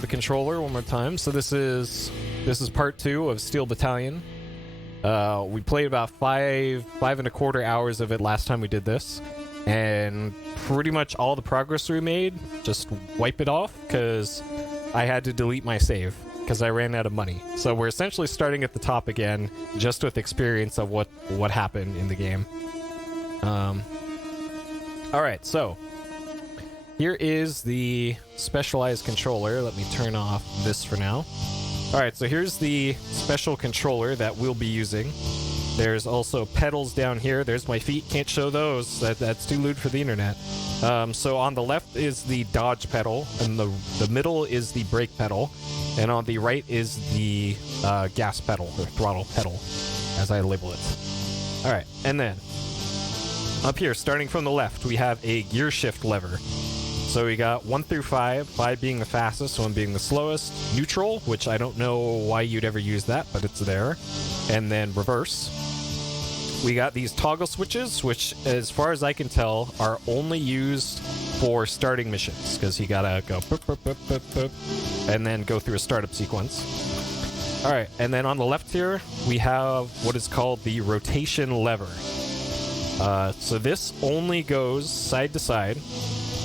the controller one more time. So this is part 2 of Steel Battalion. We played about five and a quarter hours of it last time we did this, and pretty much all the progress we made, just wipe it off because I had to delete my save because I ran out of money. So we're essentially starting at the top again, just with experience of what happened in the game. All right, so here is the specialized controller. Let me turn off this for now. Alright, so here's the special controller that we'll be using. There's also pedals down here. There's my feet. Can't show those. That's too lewd for the internet. So on the left is the dodge pedal, and the middle is the brake pedal, and on the right is the gas pedal, or throttle pedal, as I label it. Alright, and then up here, starting from the left, we have a gear shift lever. So we got 1 through 5, 5 being the fastest, 1 being the slowest, neutral, which I don't know why you'd ever use that, but it's there, and then reverse. We got these toggle switches, which, as far as I can tell, are only used for starting missions, because you gotta go boop, boop, boop, boop, boop, and then go through a startup sequence. Alright, and then on the left here, we have what is called the rotation lever. So this only goes side to side.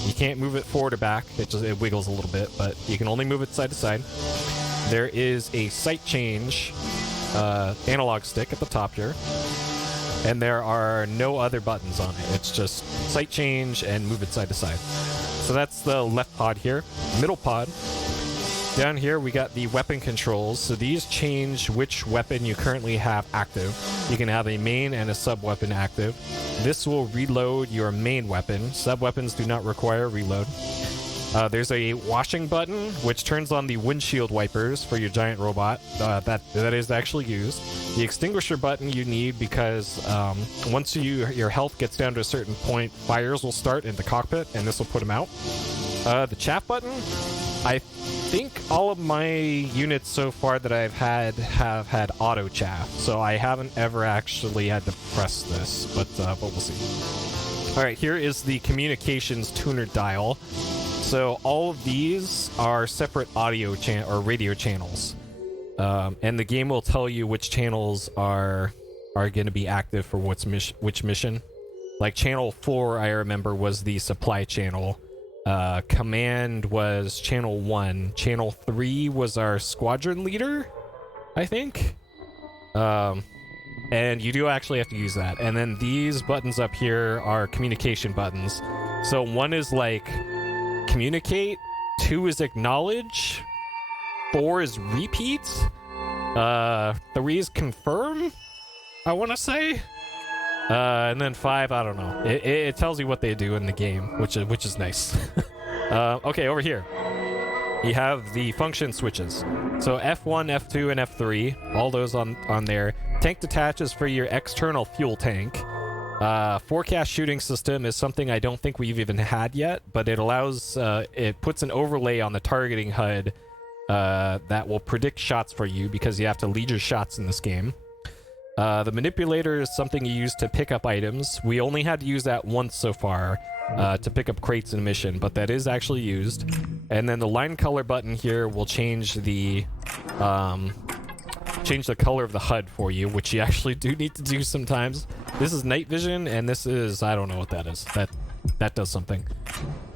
You can't move it forward or back. It wiggles a little bit, but you can only move it side to side. There is a sight change analog stick at the top here, and there are no other buttons on it. It's just sight change and move it side to side. So that's the left pod here. Middle pod. Down here we got the weapon controls. So these change which weapon you currently have active. You can have a main and a sub weapon active. This will reload your main weapon. Sub weapons do not require reload. There's a washing button, which turns on the windshield wipers for your giant robot. That is actually used. The extinguisher button you need because once your health gets down to a certain point, fires will start in the cockpit, and this will put them out. The chaff button, I think all of my units so far that I've had have had auto chaff, so I haven't ever actually had to press this, but we'll see. All right, here is the communications tuner dial. So all of these are separate audio or radio channels, and the game will tell you which channels are going to be active for which mission. Like channel 4, I remember, was the supply channel. Command was channel 1. Channel 3 was our squadron leader, I think. And you do actually have to use that. And then these buttons up here are communication buttons. So 1 is like communicate, 2 is acknowledge, 4 is repeat, 3 is confirm, I want to say. And then 5, I don't know. It tells you what they do in the game, which is nice. Okay, over here. You have the function switches. So F1, F2, and F3, all those on there. Tank detach is for your external fuel tank. Forecast shooting system is something I don't think we've even had yet, but it allows, it puts an overlay on the targeting HUD that will predict shots for you because you have to lead your shots in this game. The manipulator is something you use to pick up items. We only had to use that once so far to pick up crates in a mission, but that is actually used. And then the line color button here will change the color of the HUD for you, which you actually do need to do sometimes. This is night vision, and this is, I don't know what that is. That does something.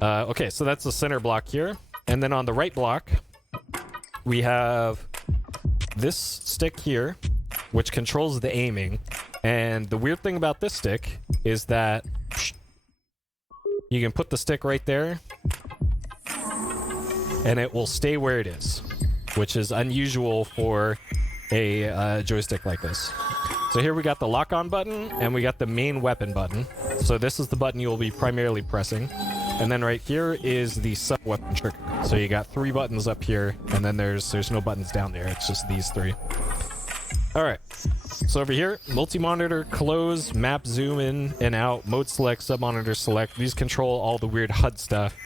Okay, so that's the center block here. And then on the right block, we have this stick here, which controls the aiming. And the weird thing about this stick is that you can put the stick right there and it will stay where it is, which is unusual for a joystick like this. So here we got the lock-on button and we got the main weapon button. So this is the button you will be primarily pressing. And then right here is the sub-weapon trigger. So you got 3 buttons up here, and then there's no buttons down there. It's just these 3. Alright, so over here, multi-monitor, close, map zoom in and out, mode select, sub-monitor select. These control all the weird HUD stuff.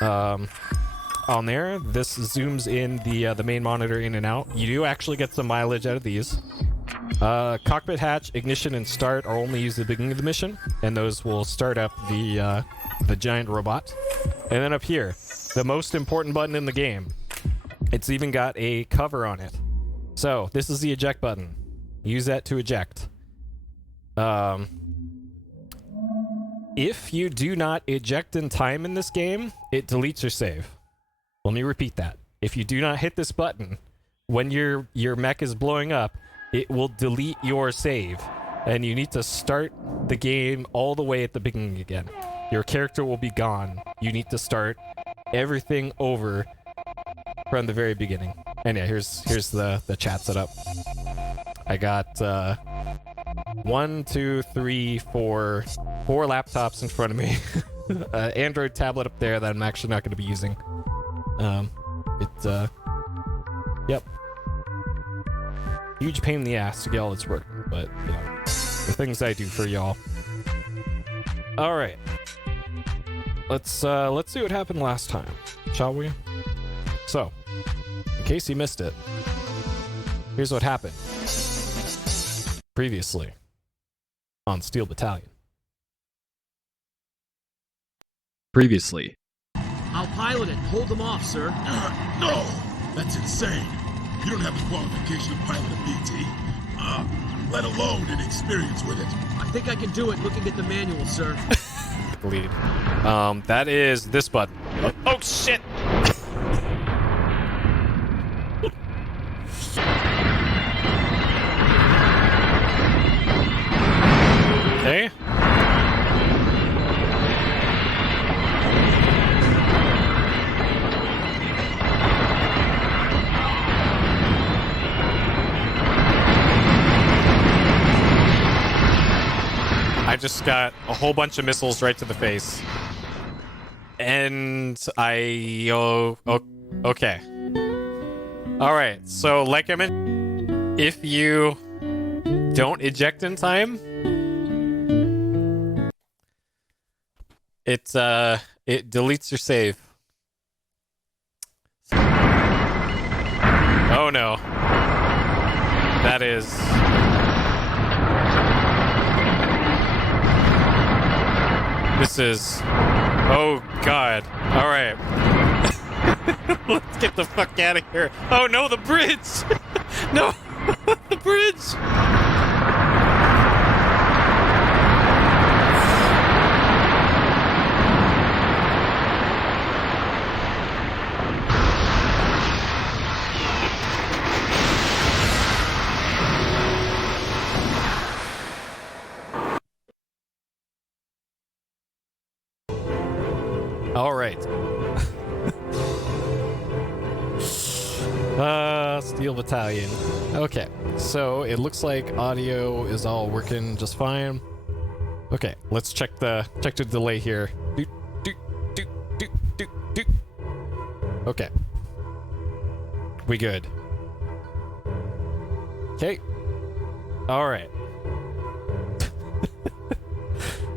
On there, this zooms in the main monitor in and out. You do actually get some mileage out of these. Cockpit hatch, ignition, and start are only used at the beginning of the mission, and those will start up the giant robot. And then up here, the most important button in the game, It's even got a cover on it. So this is the eject button. Use that to eject. If you do not eject in time in this game, it deletes your save. Let me repeat that. If you do not hit this button when your mech is blowing up, it will delete your save, and you need to start the game all the way at the beginning again. Your character will be gone. You need to start everything over from the very beginning. And yeah, here's the chat setup. I got 1, 2, 3, 4 laptops in front of me. Android tablet up there that I'm actually not going to be using. Yep. Huge pain in the ass to get all this working, but you know, the things I do for y'all. All right. Let's see what happened last time, shall we? So, in case you missed it, here's what happened previously on Steel Battalion. Previously. I'll pilot it. Hold them off, sir. No! That's insane. You don't have the qualification to pilot a BT. Let alone an experience with it. I think I can do it looking at the manual, sir. Lead. That is this button. Oh shit! Okay. I just got a whole bunch of missiles right to the face. And okay. Alright, so like I mentioned, if you don't eject in time, it deletes your save. Oh no. That is... This is... Oh, God. All right. Let's get the fuck out of here. Oh, no, the bridge! No! The bridge! All right. Steel Battalion. Okay, so it looks like audio is all working just fine. Okay, let's check the delay here. Doot, doot, doot, doot, doot, doot. Okay. We good. Okay. All right.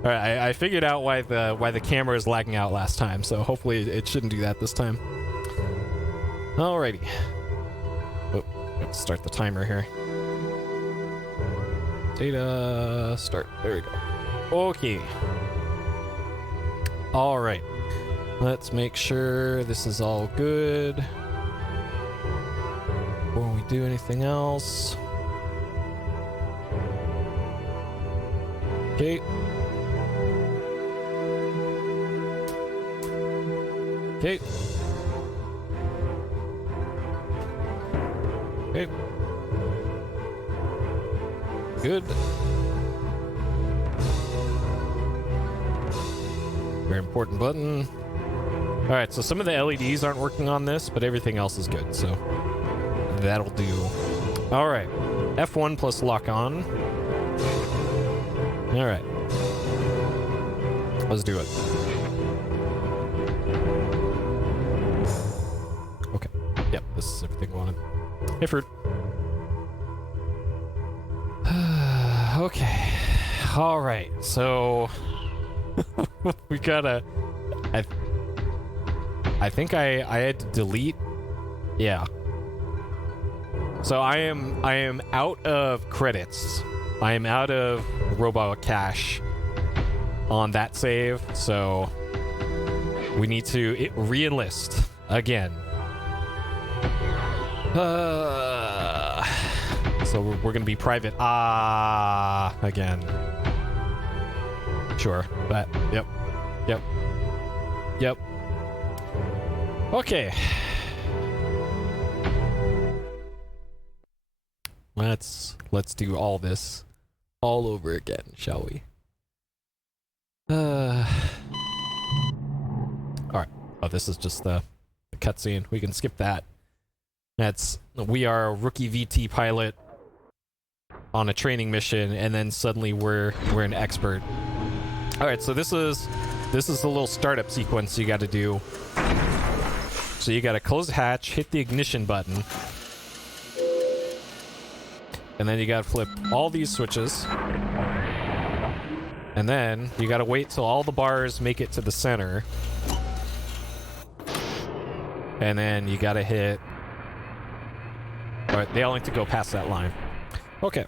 All right, I figured out why the camera is lagging out last time, so hopefully it shouldn't do that this time. Alrighty. Oh, let's start the timer here. Data start. There we go. Okay. All right. Let's make sure this is all good before we do anything else. Okay. Okay. Okay. Good. Very important button. Alright, so some of the LEDs aren't working on this, but everything else is good, so that'll do. Alright. F1 plus lock on. Alright. Let's do it. Okay. Yep, this is everything we wanted. Hey, Fruit. Okay. Alright, so... we gotta... I think I had to delete... Yeah. So I am out of credits. I am out of robot cash on that save, so we need to re-enlist again. So we're gonna be private. Again. Sure. That. Yep. Yep. Yep. Okay. Let's do all this all over again, shall we? All right. Oh, this is just the cutscene. We can skip that. We are a rookie VT pilot on a training mission, and then suddenly we're an expert. All right, so this is the little startup sequence you got to do. So you got to close the hatch, hit the ignition button, and then you got to flip all these switches, and then you got to wait till all the bars make it to the center, and then you got to hit. All right, they all need to go past that line. Okay.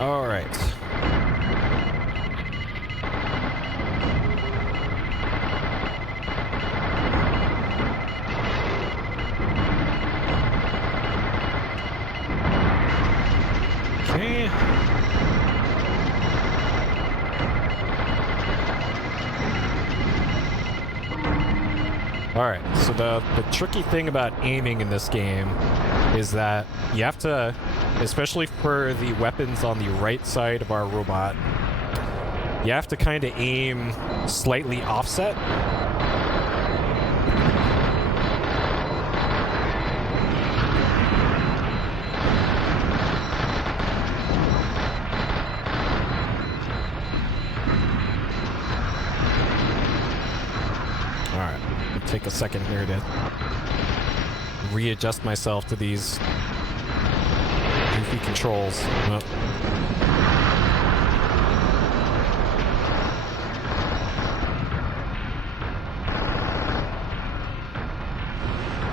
All right. Okay. All right, so the tricky thing about aiming in this game is that you have to, especially for the weapons on the right side of our robot, you have to kind of aim slightly offset. Take a second here to readjust myself to these goofy controls. Oh.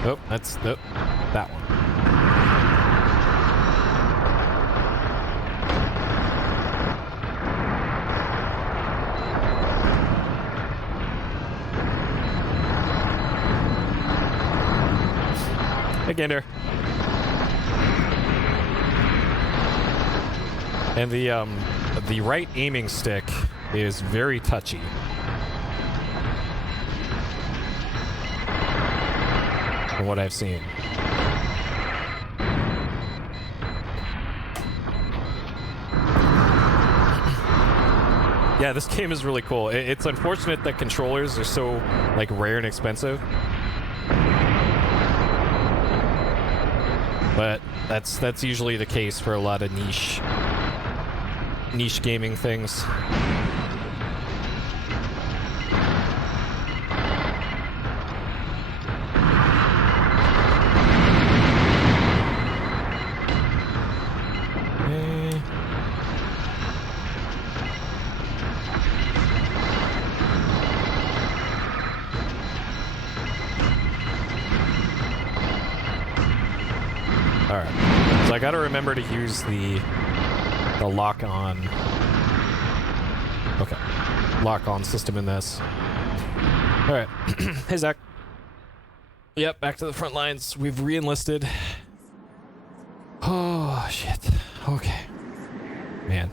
Oh, that's that one. Gander. And the right aiming stick is very touchy. From what I've seen. Yeah, this game is really cool. It's unfortunate that controllers are so like rare and expensive. But that's usually the case for a lot of niche gaming things. I gotta remember to use the lock-on. Okay, lock-on system in this. All right, hey Zach. Yep, back to the front lines. We've re-enlisted. Oh shit. Okay, man.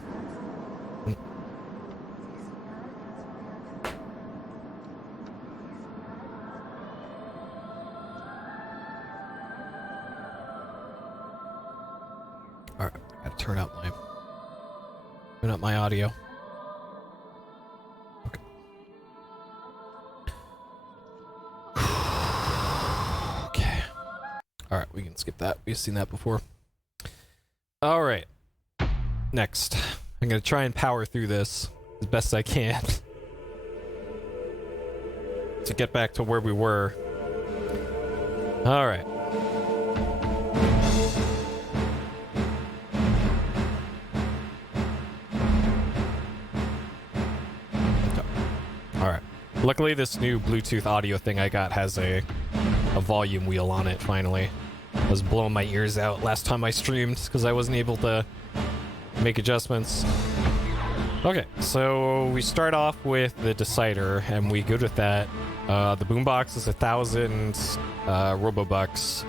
Turn up my audio. Okay. Okay. All right, we can skip that. We've seen that before. All right. Next, I'm gonna try and power through this as best I can to get back to where we were. All right. Luckily, this new Bluetooth audio thing I got has a volume wheel on it, finally. I was blowing my ears out last time I streamed because I wasn't able to make adjustments. Okay, so we start off with the decider, and we good with that. The boombox is 1,000 robobucks,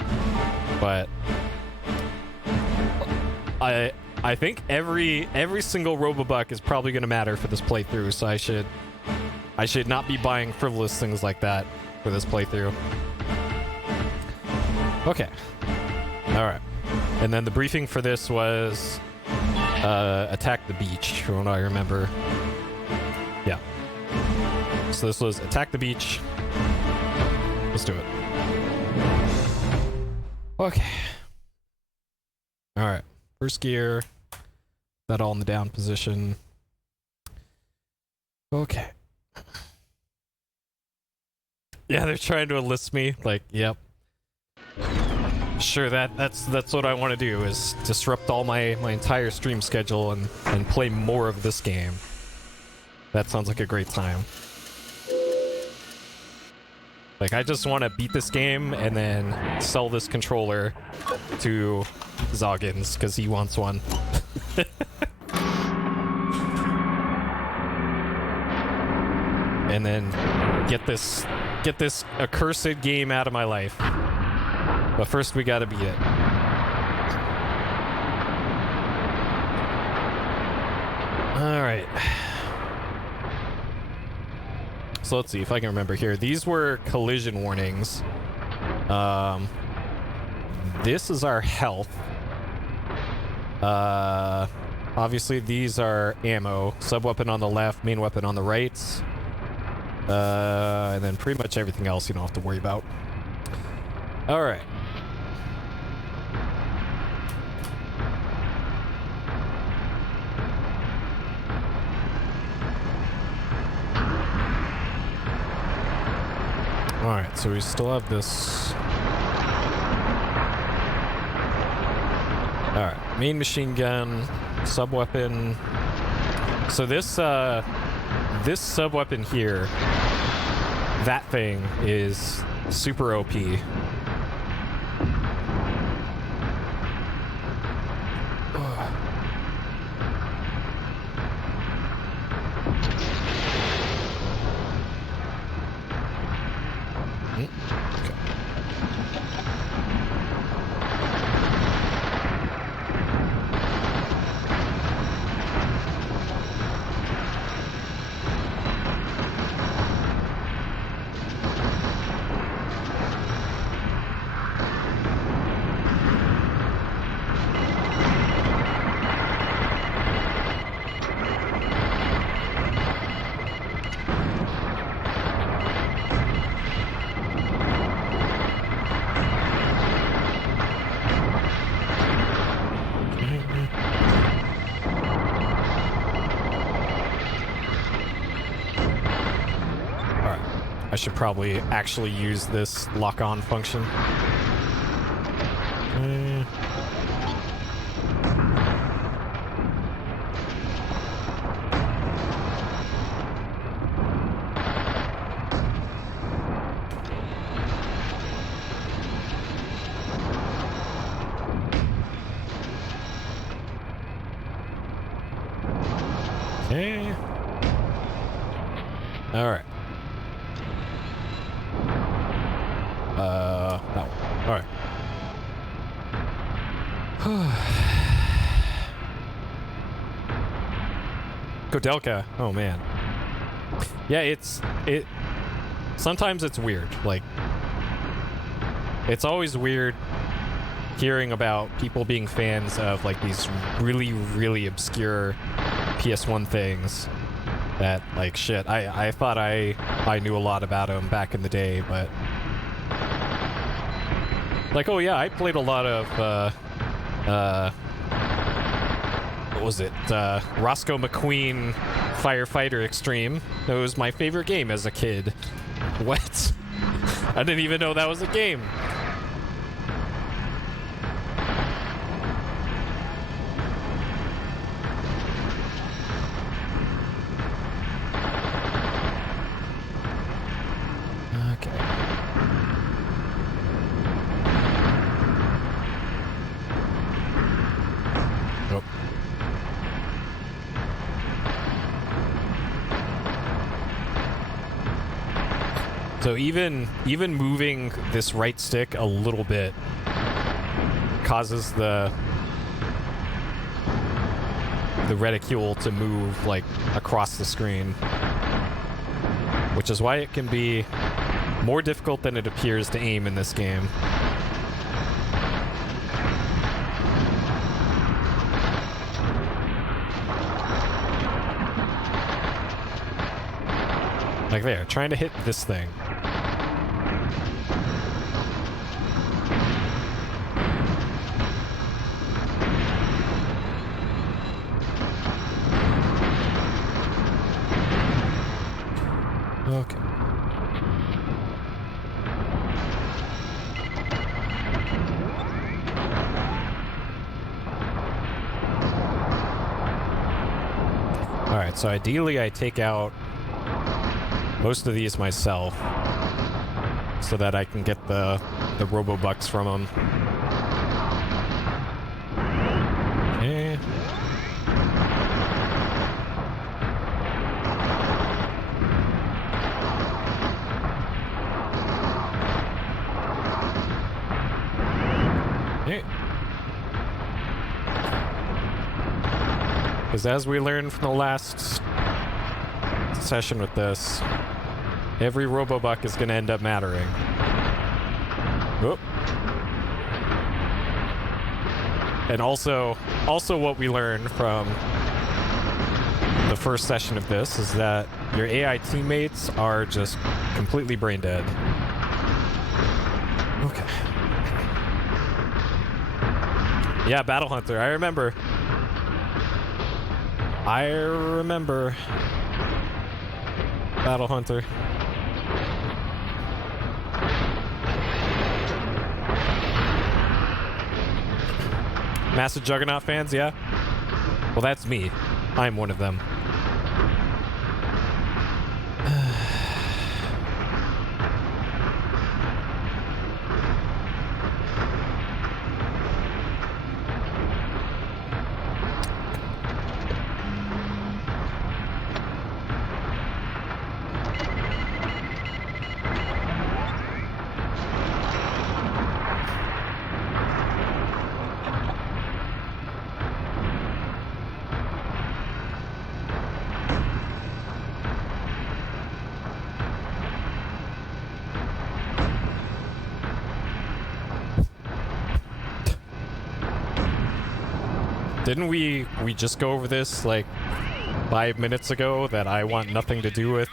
but I think every single robobuck is probably going to matter for this playthrough, so I should not be buying frivolous things like that for this playthrough. Okay, all right, and then the briefing for this was. Attack the beach, from what I remember. Yeah. So this was attack the beach. Let's do it. Okay. Alright. First gear. That all in the down position. Okay. Yeah, they're trying to enlist me. Like, yep. Sure, that's what I want to do, is disrupt all my entire stream schedule and play more of this game. That sounds like a great time. Like, I just want to beat this game and then sell this controller to Zoggins, because he wants one. And then get this accursed game out of my life. But first we gotta beat it. Alright. So let's see if I can remember here. These were collision warnings. This is our health. Obviously these are ammo. Sub-weapon on the left, main weapon on the right. And then pretty much everything else you don't have to worry about. Alright. Alright, so we still have this. Alright, main machine gun, sub-weapon. So this sub-weapon here, that thing is super OP. I should probably actually use this lock-on function. Okay. All right. No. All right. Kodelka. Oh man. Yeah, sometimes it's weird. Like, it's always weird hearing about people being fans of like these really, really obscure PS1 things that, like, shit, I thought I knew a lot about them back in the day, but like, oh yeah, I played a lot of what was it, Roscoe McQueen Firefighter Extreme. That was my favorite game as a kid. What? I didn't even know that was a game. So even moving this right stick a little bit causes the reticule to move like across the screen, which is why it can be more difficult than it appears to aim in this game. Like there, trying to hit this thing. Okay. Alright, so ideally I take out most of these myself so that I can get the robo-bucks from them. Okay. Okay. Because as we learned from the last session with this, every robo-buck is going to end up mattering. Whoop. And also what we learned from the first session of this is that your AI teammates are just completely brain dead. Okay. Yeah, Battle Hunter. I remember. Battle Hunter. Massive Juggernaut fans, yeah? Well, that's me. I'm one of them. Didn't we just go over this like 5 minutes ago that I want nothing to do with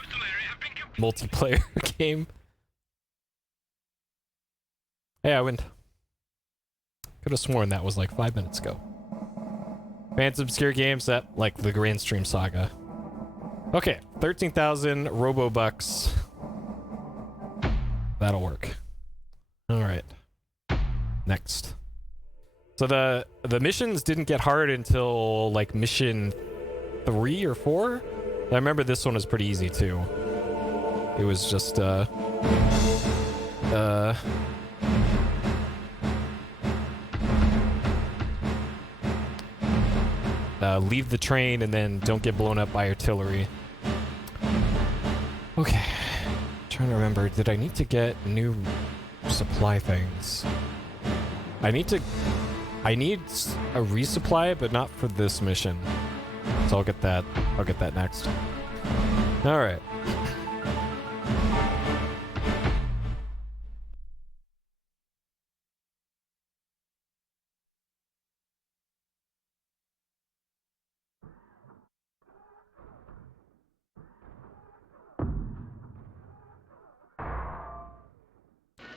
multiplayer game? Hey, I went. Could have sworn that was like 5 minutes ago. Fans obscure games that like the Grand Stream Saga. Okay, 13,000 robo-bucks. That'll work. All right. Next. So the missions didn't get hard until like mission 3 or 4. I remember this one was pretty easy too. It was just leave the train and then don't get blown up by artillery. Okay. Trying to remember, did I need to get new supply things? I need a resupply, but not for this mission. So I'll get that next. All right.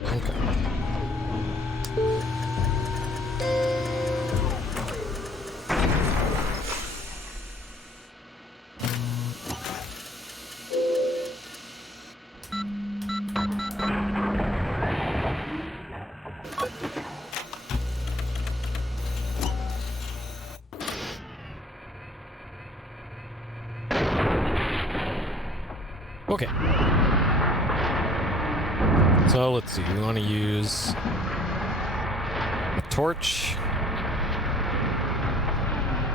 Okay. Okay. So let's see, we want to use a torch.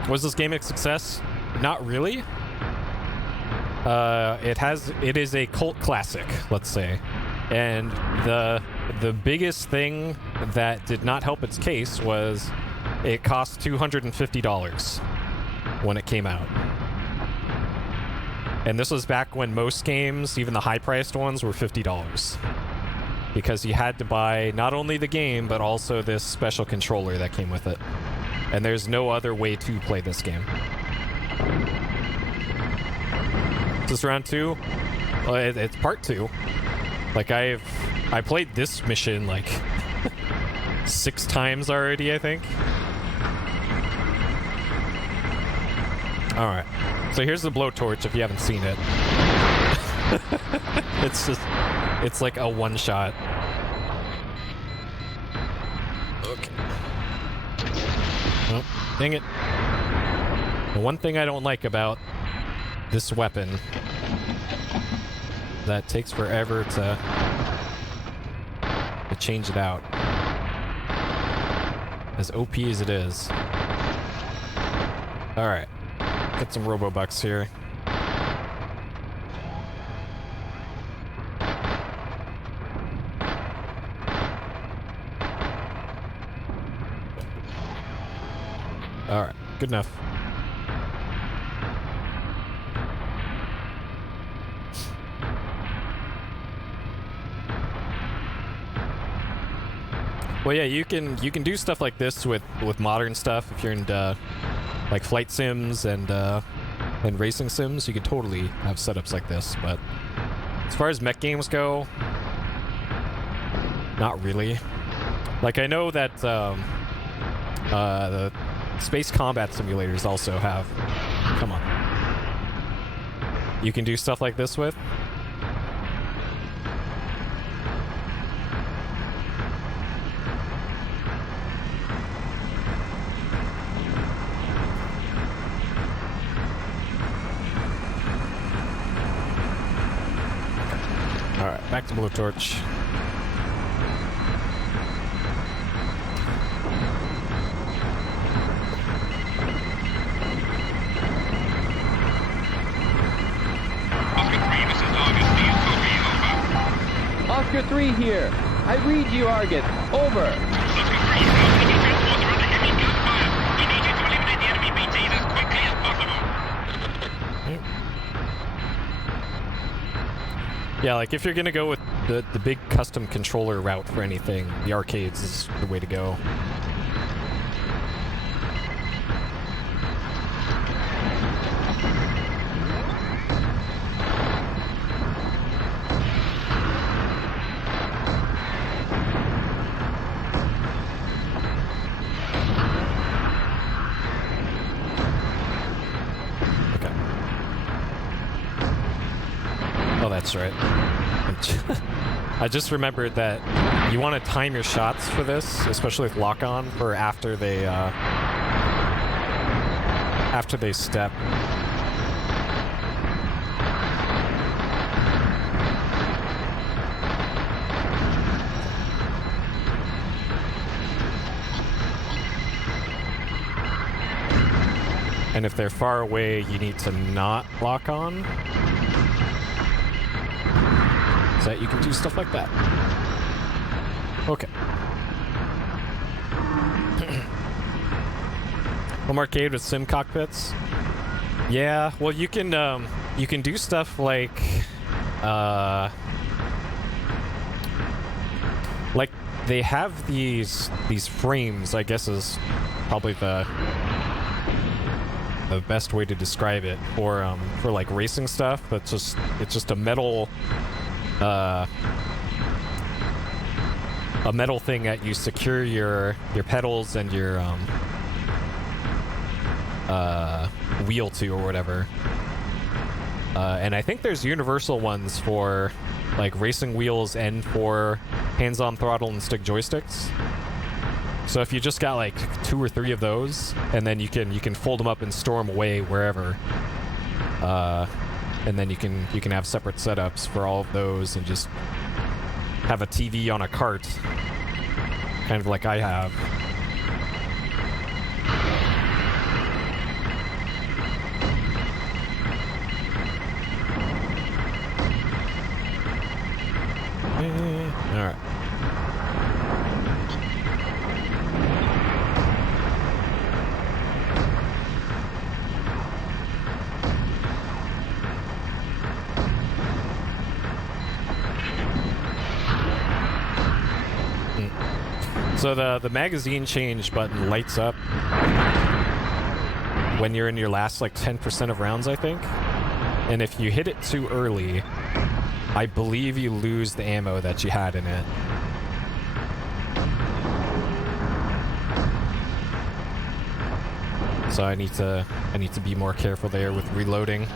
Was this game a success? Not really. It is a cult classic, let's say. And the biggest thing that did not help its case was it cost $250 when it came out. And this was back when most games, even the high-priced ones, were $50. Because you had to buy not only the game, but also this special controller that came with it. And there's no other way to play this game. Is this round 2? Well, it's part 2. Like, I played this mission, like, 6 times already, I think. Alright. So here's the blowtorch if you haven't seen it. It's like a one-shot. Okay. Oh, dang it. The one thing I don't like about this weapon that takes forever to change it out. As OP as it is. Alright. Get some Robo-Bucks here. Alright, good enough. Well, yeah, you can do stuff like this with modern stuff if you're into like flight sims and racing sims. You could totally have setups like this, but as far as mech games go, not really. Like, I know that the space combat simulators also have. Come on. You can do stuff like this with. Alright, back to blowtorch. Oscar 3 here. I read you, Argus. Over. Yeah, like if you're gonna go with the big custom controller route for anything, the arcades is the way to go. That's right. I just remembered that you want to time your shots for this, especially with lock-on, for after they step. And if they're far away, you need to not lock on. So that you can do stuff like that. Okay. Home arcade with sim cockpits. Yeah, well you can do stuff like they have these frames, I guess is probably the best way to describe it, for like racing stuff, but it's just a metal thing that you secure your pedals and your wheel to or whatever. And I think there's universal ones for like racing wheels and for hands-on throttle and stick joysticks. So if you just got like 2 or 3 of those, and then you can fold them up and store them away wherever. And then you can have separate setups for all of those and just have a TV on a cart, kind of like I have. Alright. So the magazine change button lights up when you're in your last like 10% of rounds, I think. And if you hit it too early, I believe you lose the ammo that you had in it. So I need to be more careful there with reloading.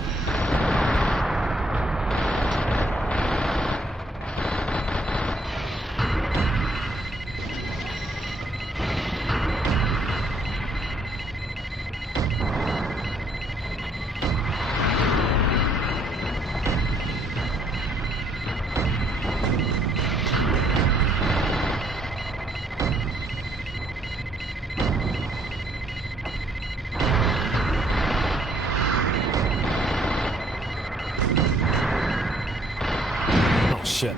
Shit.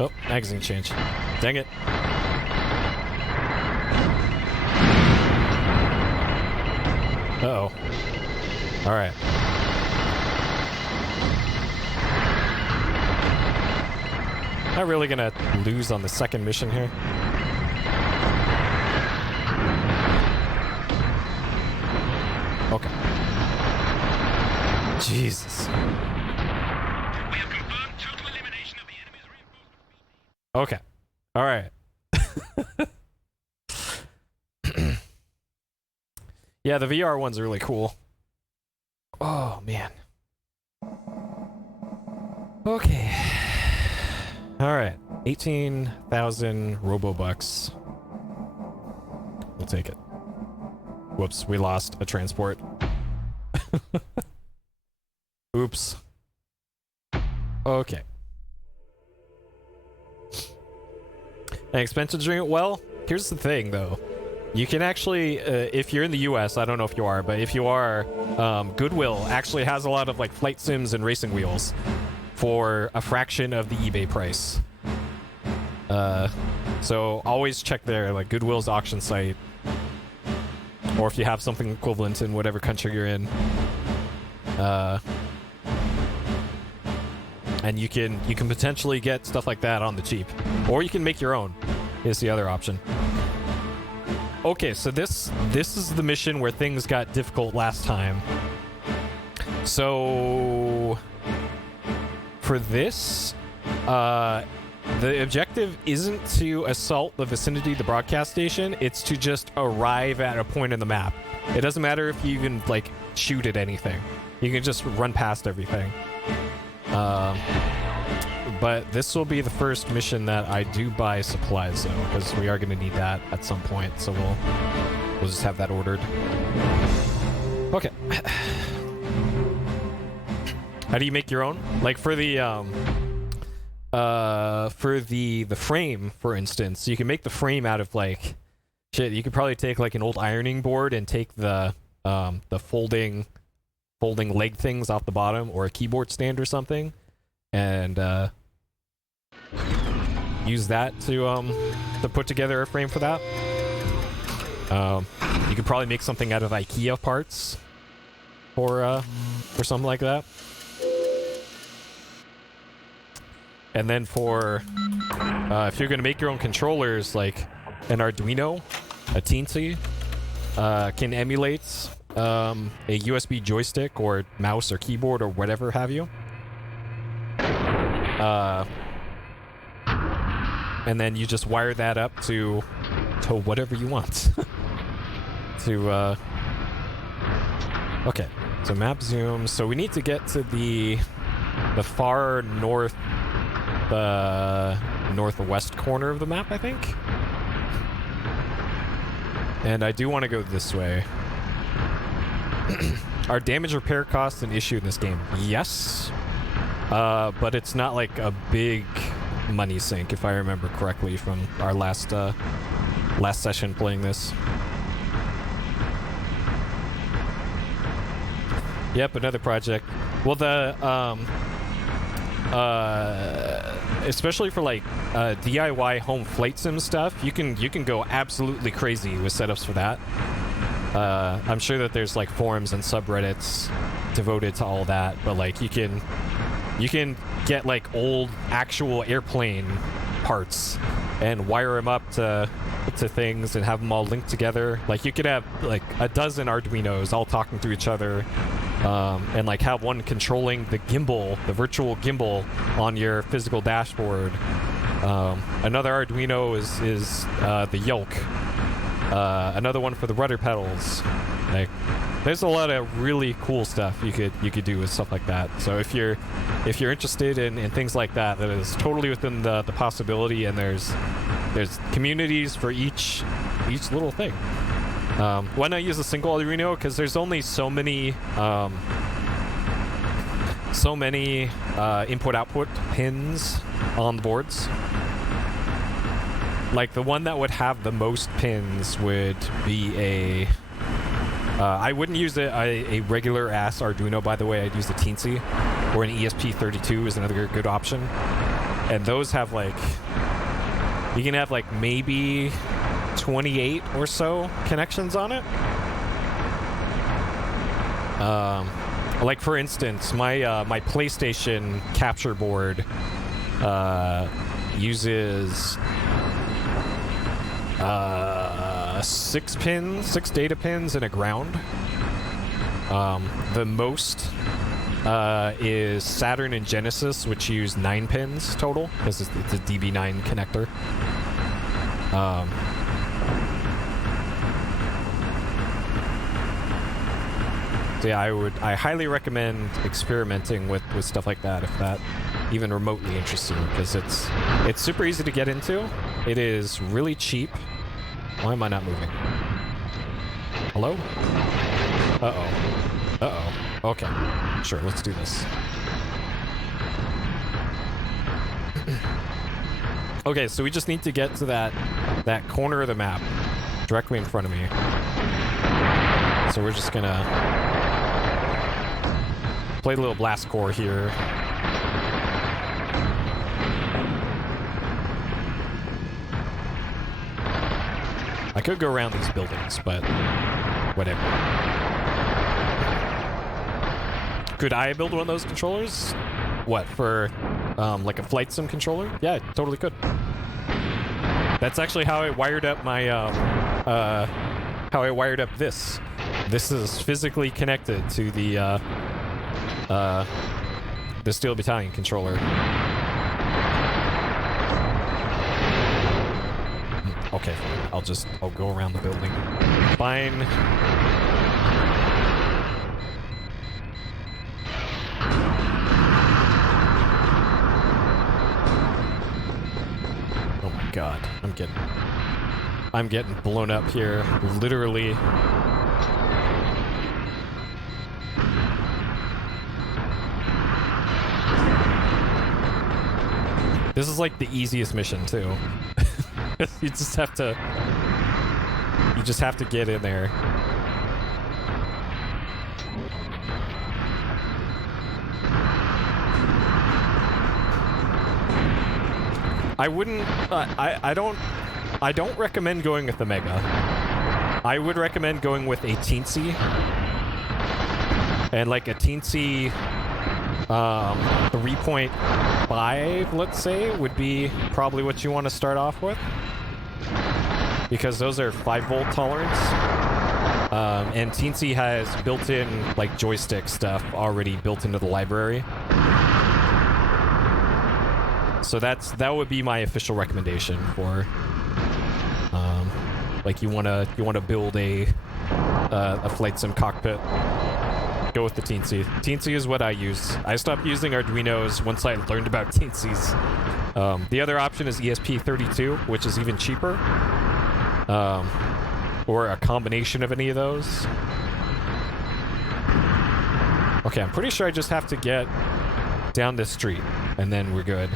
Oh, magazine change. Dang it. Uh-oh. Alright. Am I really gonna lose on the second mission here? Okay. Jesus. Okay. All right. Yeah, the VR one's really cool. Oh, man. Okay. All right. 18,000 Robobucks. We'll take it. Whoops, we lost a transport. Oops. Okay. An expensive drink? Well, here's the thing, though. You can actually, if you're in the US, I don't know if you are, but if you are, Goodwill actually has a lot of like flight sims and racing wheels for a fraction of the eBay price. So always check there, like Goodwill's auction site, or if you have something equivalent in whatever country you're in. And you can potentially get stuff like that on the cheap, or you can make your own. Is the other option. Okay, so this is the mission where things got difficult last time. So for this, the objective isn't to assault the vicinity of the broadcast station. It's to just arrive at a point in the map. It doesn't matter if you even like shoot at anything. You can just run past everything. But this will be the first mission that I do buy supplies, though, because we are going to need that at some point, so we'll just have that ordered. Okay. How do you make your own? Like for the frame, for instance, you can make the frame out of like shit. You could probably take like an old ironing board and take the folding leg things off the bottom, or a keyboard stand or something, and use that to put together a frame for that. You could probably make something out of IKEA parts or something like that. And then for if you're gonna make your own controllers, like an Arduino, a Teensy, can emulate a USB joystick or mouse or keyboard or whatever have you. And then you just wire that up to whatever you want. Okay, so map zoom. So we need to get to the far north, northwest corner of the map, I think. And I do want to go this way. Are damage repair costs an issue in this game? Yes. But it's not like a big money sink, if I remember correctly from our last session playing this. Yep, another project. Well, especially for like DIY home flight sim stuff, you can go absolutely crazy with setups for that. I'm sure that there's like forums and subreddits devoted to all that, but like you can get like old actual airplane parts and wire them up to things and have them all linked together. Like you could have like a dozen Arduinos all talking to each other, and like have one controlling the gimbal, the virtual gimbal on your physical dashboard. Another Arduino is the yoke. Another one for the rudder pedals. Like, there's a lot of really cool stuff you could do with stuff like that. So if you're interested in things like that, that is totally within the possibility, and there's communities for each little thing. Why not use a single Arduino? Because there's only so many input-output pins on the boards. Like, the one that would have the most pins would be I wouldn't use a regular-ass Arduino, by the way. I'd use the Teensy, or an ESP32 is another good option. And those have, like... You can have, like, maybe 28 or so connections on it. Like, for instance, my PlayStation capture board uses... 6 data pins and a ground. The most is Saturn and Genesis, which use 9 pins total, because it's a DB9 connector. So yeah, I highly recommend experimenting with stuff like that, if that even remotely interests you, because it's super easy to get into. It is really cheap. Why am I not moving? Hello? Uh-oh. Uh-oh. Okay. Sure, let's do this. Okay, so we just need to get to that corner of the map directly in front of me. So we're just gonna play a little blast core here. I could go around these buildings, but whatever. Could I build one of those controllers? What, for like a flight sim controller? Yeah, I totally could. That's actually how I wired up my this. This is physically connected to the Steel Battalion controller. Okay, I'll go around the building. Fine. Oh my god, I'm getting blown up here, literally. This is like the easiest mission too. You just have to get in there. I wouldn't I don't recommend going with the Mega. I would recommend going with a Teensy. And like a Teensy 3.5, let's say, would be probably what you want to start off with, because those are 5-volt tolerance, and Teensy has built-in like joystick stuff already built into the library. So that would be my official recommendation for like you want to build a flight sim cockpit. Go with the Teensy. Teensy is what I use. I stopped using Arduinos once I learned about Teensies. The other option is ESP32, which is even cheaper. Or a combination of any of those. Okay, I'm pretty sure I just have to get down this street, and then we're good.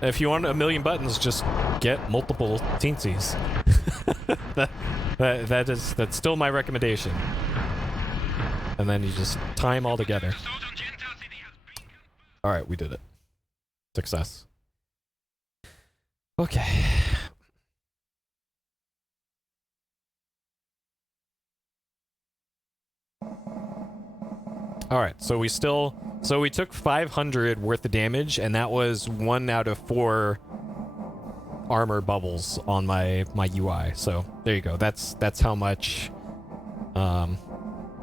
If you want a million buttons, just get multiple Teensies. That's still my recommendation. And then you just tie them all together. All right, we did it. Success. Okay. All right, so we took 500 worth of damage, and that was 1 out of 4 armor bubbles on my UI. So there you go. That's how much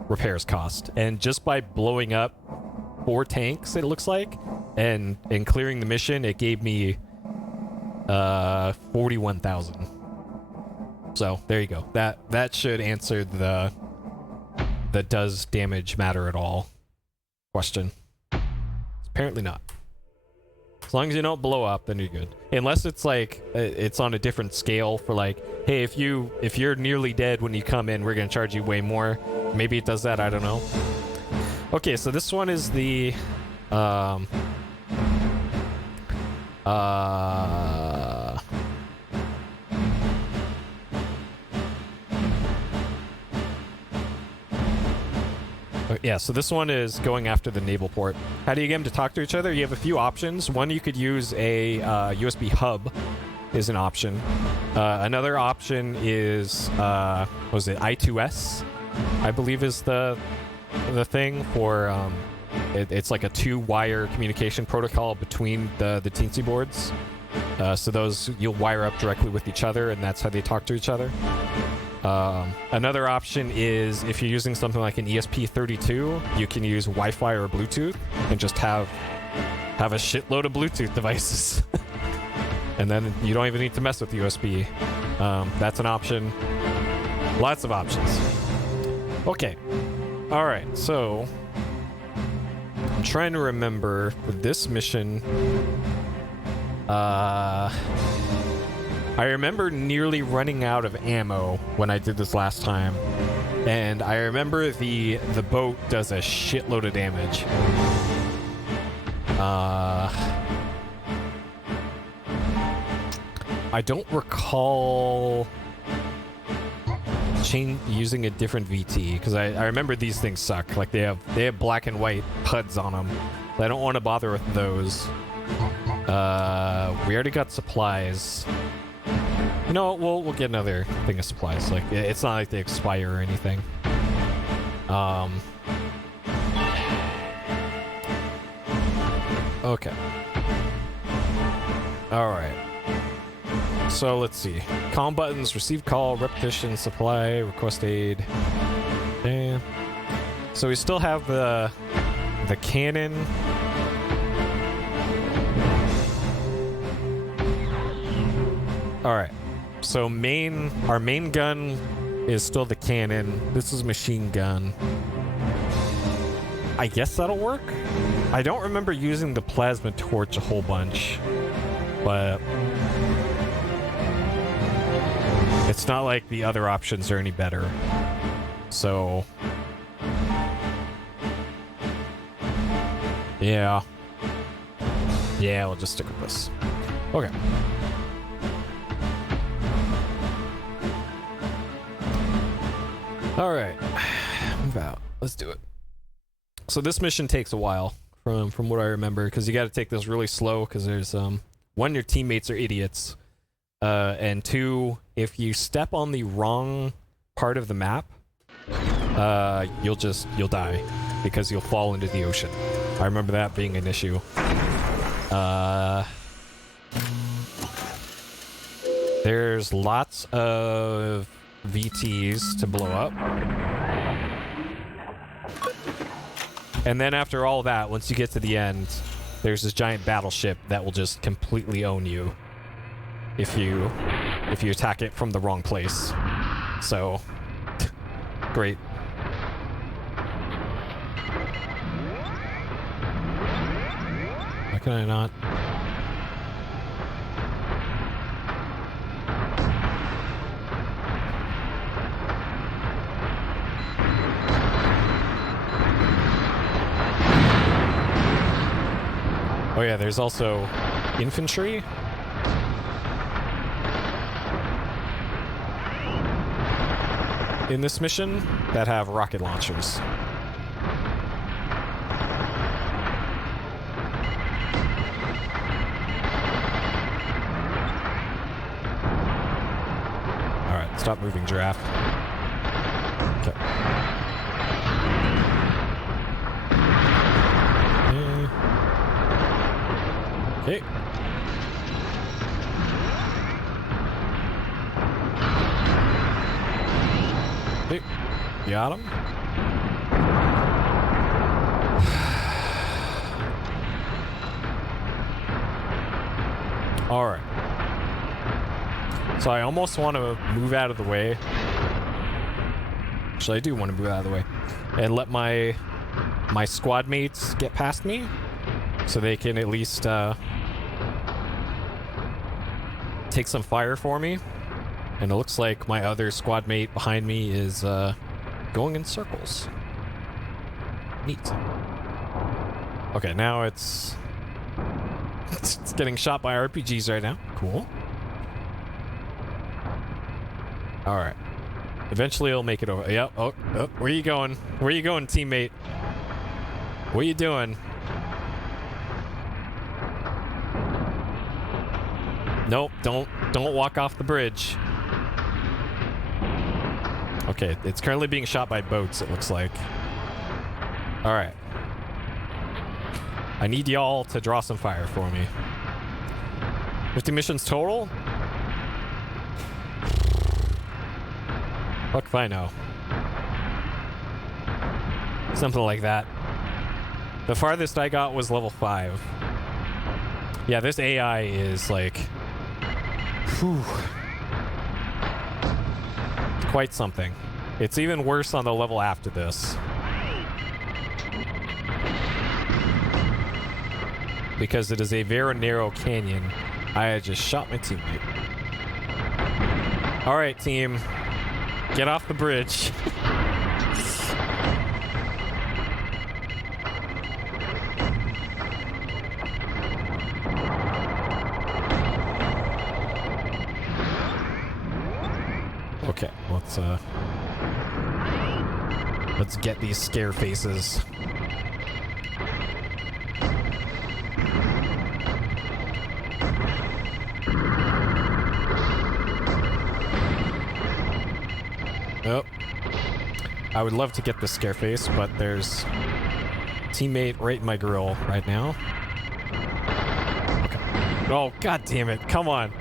repairs cost. And just by blowing up 4 tanks, it looks like, and clearing the mission, it gave me 41,000. So there you go. That should answer the does damage matter at all question. Apparently not. As long as you don't blow up, then you're good. Unless it's like it's on a different scale for like, hey, if you're nearly dead when you come in, we're gonna charge you way more. Maybe it does that. I don't know. Okay, so this one is the yeah, so this one is going after the naval port. How do you get them to talk to each other? You have a few options. One, you could use a USB hub is an option. Another option is, what was it, I2S, I believe is the thing for, it's like a 2-wire communication protocol between the Teensy boards. So those, you'll wire up directly with each other, and that's how they talk to each other. Another option is if you're using something like an ESP32, you can use Wi-Fi or Bluetooth and just have a shitload of Bluetooth devices. And then you don't even need to mess with USB. That's an option. Lots of options. Okay. All right, so I'm trying to remember for this mission. I remember nearly running out of ammo when I did this last time, and I remember the boat does a shitload of damage. I don't recall using a different VT because I remember these things suck. Like they have black and white PUDs on them. I don't want to bother with those. We already got supplies. You know what, we'll get another thing of supplies. Like, it's not like they expire or anything. Okay. Alright. So, let's see. Comm buttons, receive call, repetition, supply, request aid. Damn. So we still have the cannon. Alright. So our main gun is still the cannon. This is machine gun. I guess that'll work. I don't remember using the plasma torch a whole bunch, but it's not like the other options are any better. So yeah, we'll just stick with this. Okay. All right, move out. Let's do it. So this mission takes a while, from what I remember, because you got to take this really slow. Because there's one, your teammates are idiots, and 2, if you step on the wrong part of the map, you'll die because you'll fall into the ocean. I remember that being an issue. There's lots of VTs to blow up. And then after all that, once you get to the end, there's this giant battleship that will just completely own you if you attack it from the wrong place. So great. Why can I not? Oh yeah, there's also infantry. in this mission that have rocket launchers. Alright, stop moving, giraffe. Okay. Okay. Okay. Got him. Alright. So I almost want to move out of the way. Actually, I do want to move out of the way. And let my squad mates get past me. So they can at least take some fire for me. And it looks like my other squad mate behind me is going in circles. Neat. Okay, now it's getting shot by RPGs right now. Cool. Alright. Eventually it'll make it over. Yep. Oh, where you going? Where you going, teammate? What are you doing? Nope, don't walk off the bridge. Okay, it's currently being shot by boats, it looks like. Alright. I need y'all to draw some fire for me. 50 missions total? Fuck if I know. Something like that. The farthest I got was level 5. Yeah, this AI is like... Whew. Quite something. It's even worse on the level after this. Because it is a very narrow canyon. I just shot my teammate. Alright, team. Get off the bridge. Okay, let's get these scare faces. Oh. I would love to get the scare face, but there's a teammate right in my grill right now. Okay. Oh, god damn it. Come on.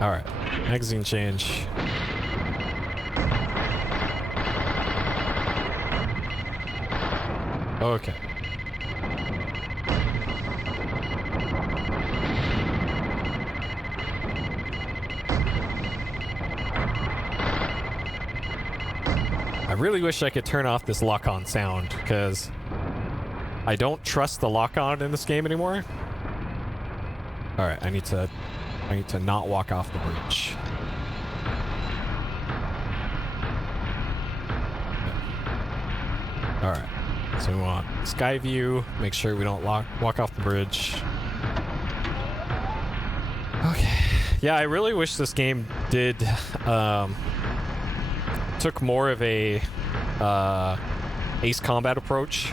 Alright. Magazine change. Okay. I really wish I could turn off this lock-on sound, because I don't trust the lock-on in this game anymore. Alright, I need to not walk off the bridge. Alright, so we want sky view, make sure we don't walk off the bridge. Okay. Yeah, I really wish this game did, took more of a ace combat approach.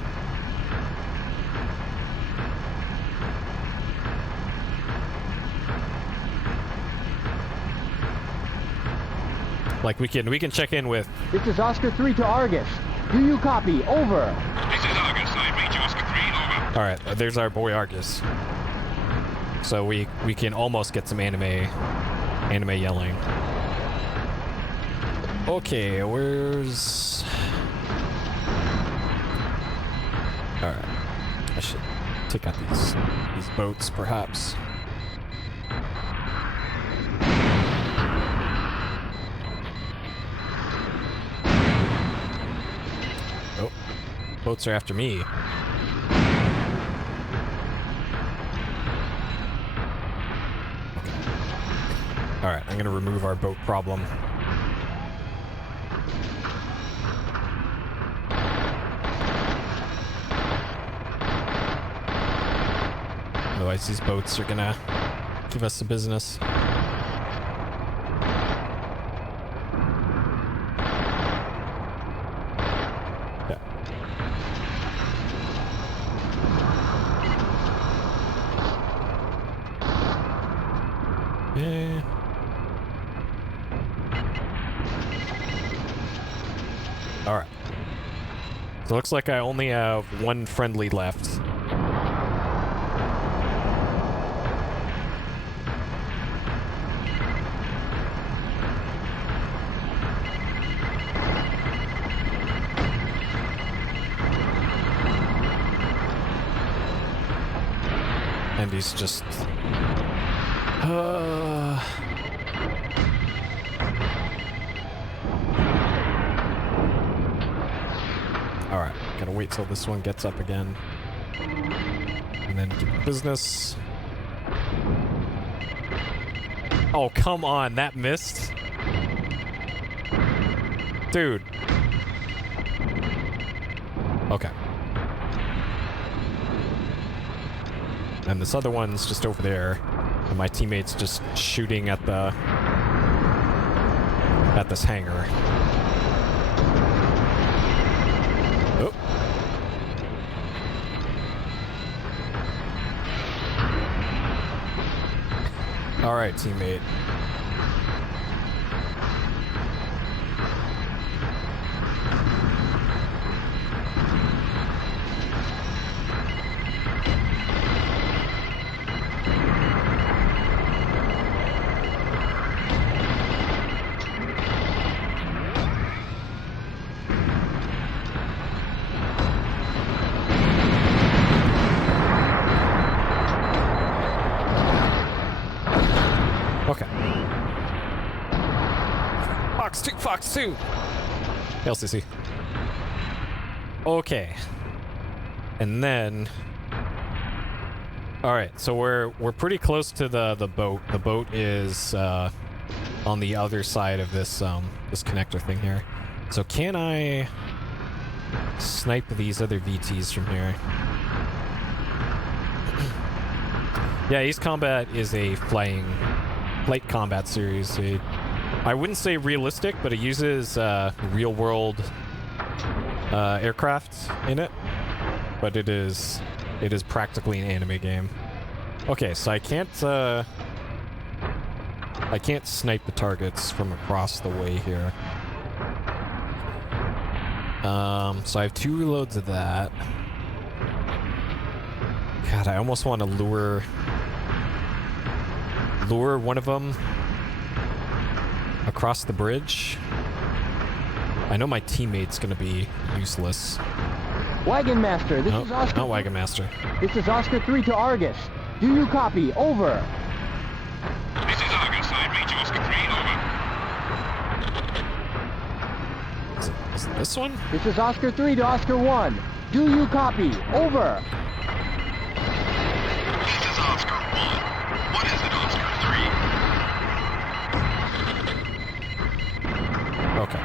Like we can check in with. This is Oscar 3 to Argus. Do you copy? Over. This is Argus. I read you, Oscar 3. Over. All right, there's our boy Argus. So we can almost get some anime yelling. Okay, where's... Alright. I should take out these boats, perhaps. Oh. Boats are after me. Okay. Alright, I'm gonna remove our boat problem. Otherwise, these boats are gonna give us the business. Yeah. Yeah. All right. So it looks like I only have one friendly left. And he's just... Alright, gotta wait till this one gets up again. And then do business. Oh, come on, that missed? Dude. Okay. And this other one's just over there. And my teammate's just shooting at the... at this hangar. Oh. Alright, teammate. Okay. Fox 2! LCC. Okay. And then... Alright, so we're pretty close to the boat. The boat is on the other side of this this connector thing here. So can I snipe these other VTs from here? Yeah, Ace Combat is a flight combat series. I wouldn't say realistic, but it uses real-world aircraft in it. But it is practically an anime game. Okay, so I can't snipe the targets from across the way here. So I have 2 reloads of that. God, I almost want to lure one of them across the bridge. I know my teammate's gonna be useless. Wagon Master, this is Oscar. Not Wagon Master. This is Oscar 3 to Argus. Do you copy? Over. This is Argus. I read you, Oscar 3. Over. Is it this one? This is Oscar 3 to Oscar 1. Do you copy? Over. This is Oscar 1. What is it, Oscar 3? Okay.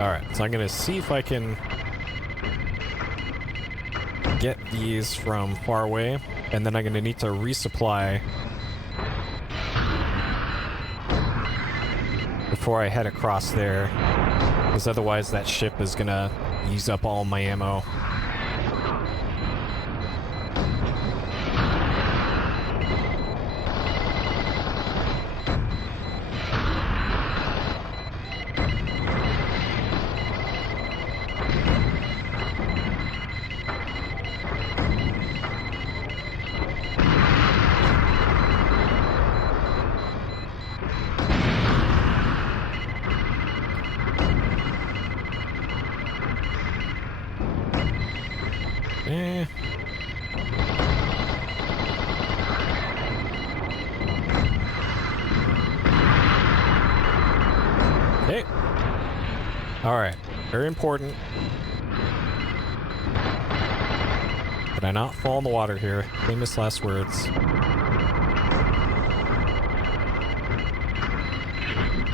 Alright, so I'm gonna see if I can get these from far away, and then I'm gonna need to resupply before I head across there, because otherwise that ship is gonna use up all my ammo. Okay. Alright. Very important. Did I not fall in the water here? Famous last words.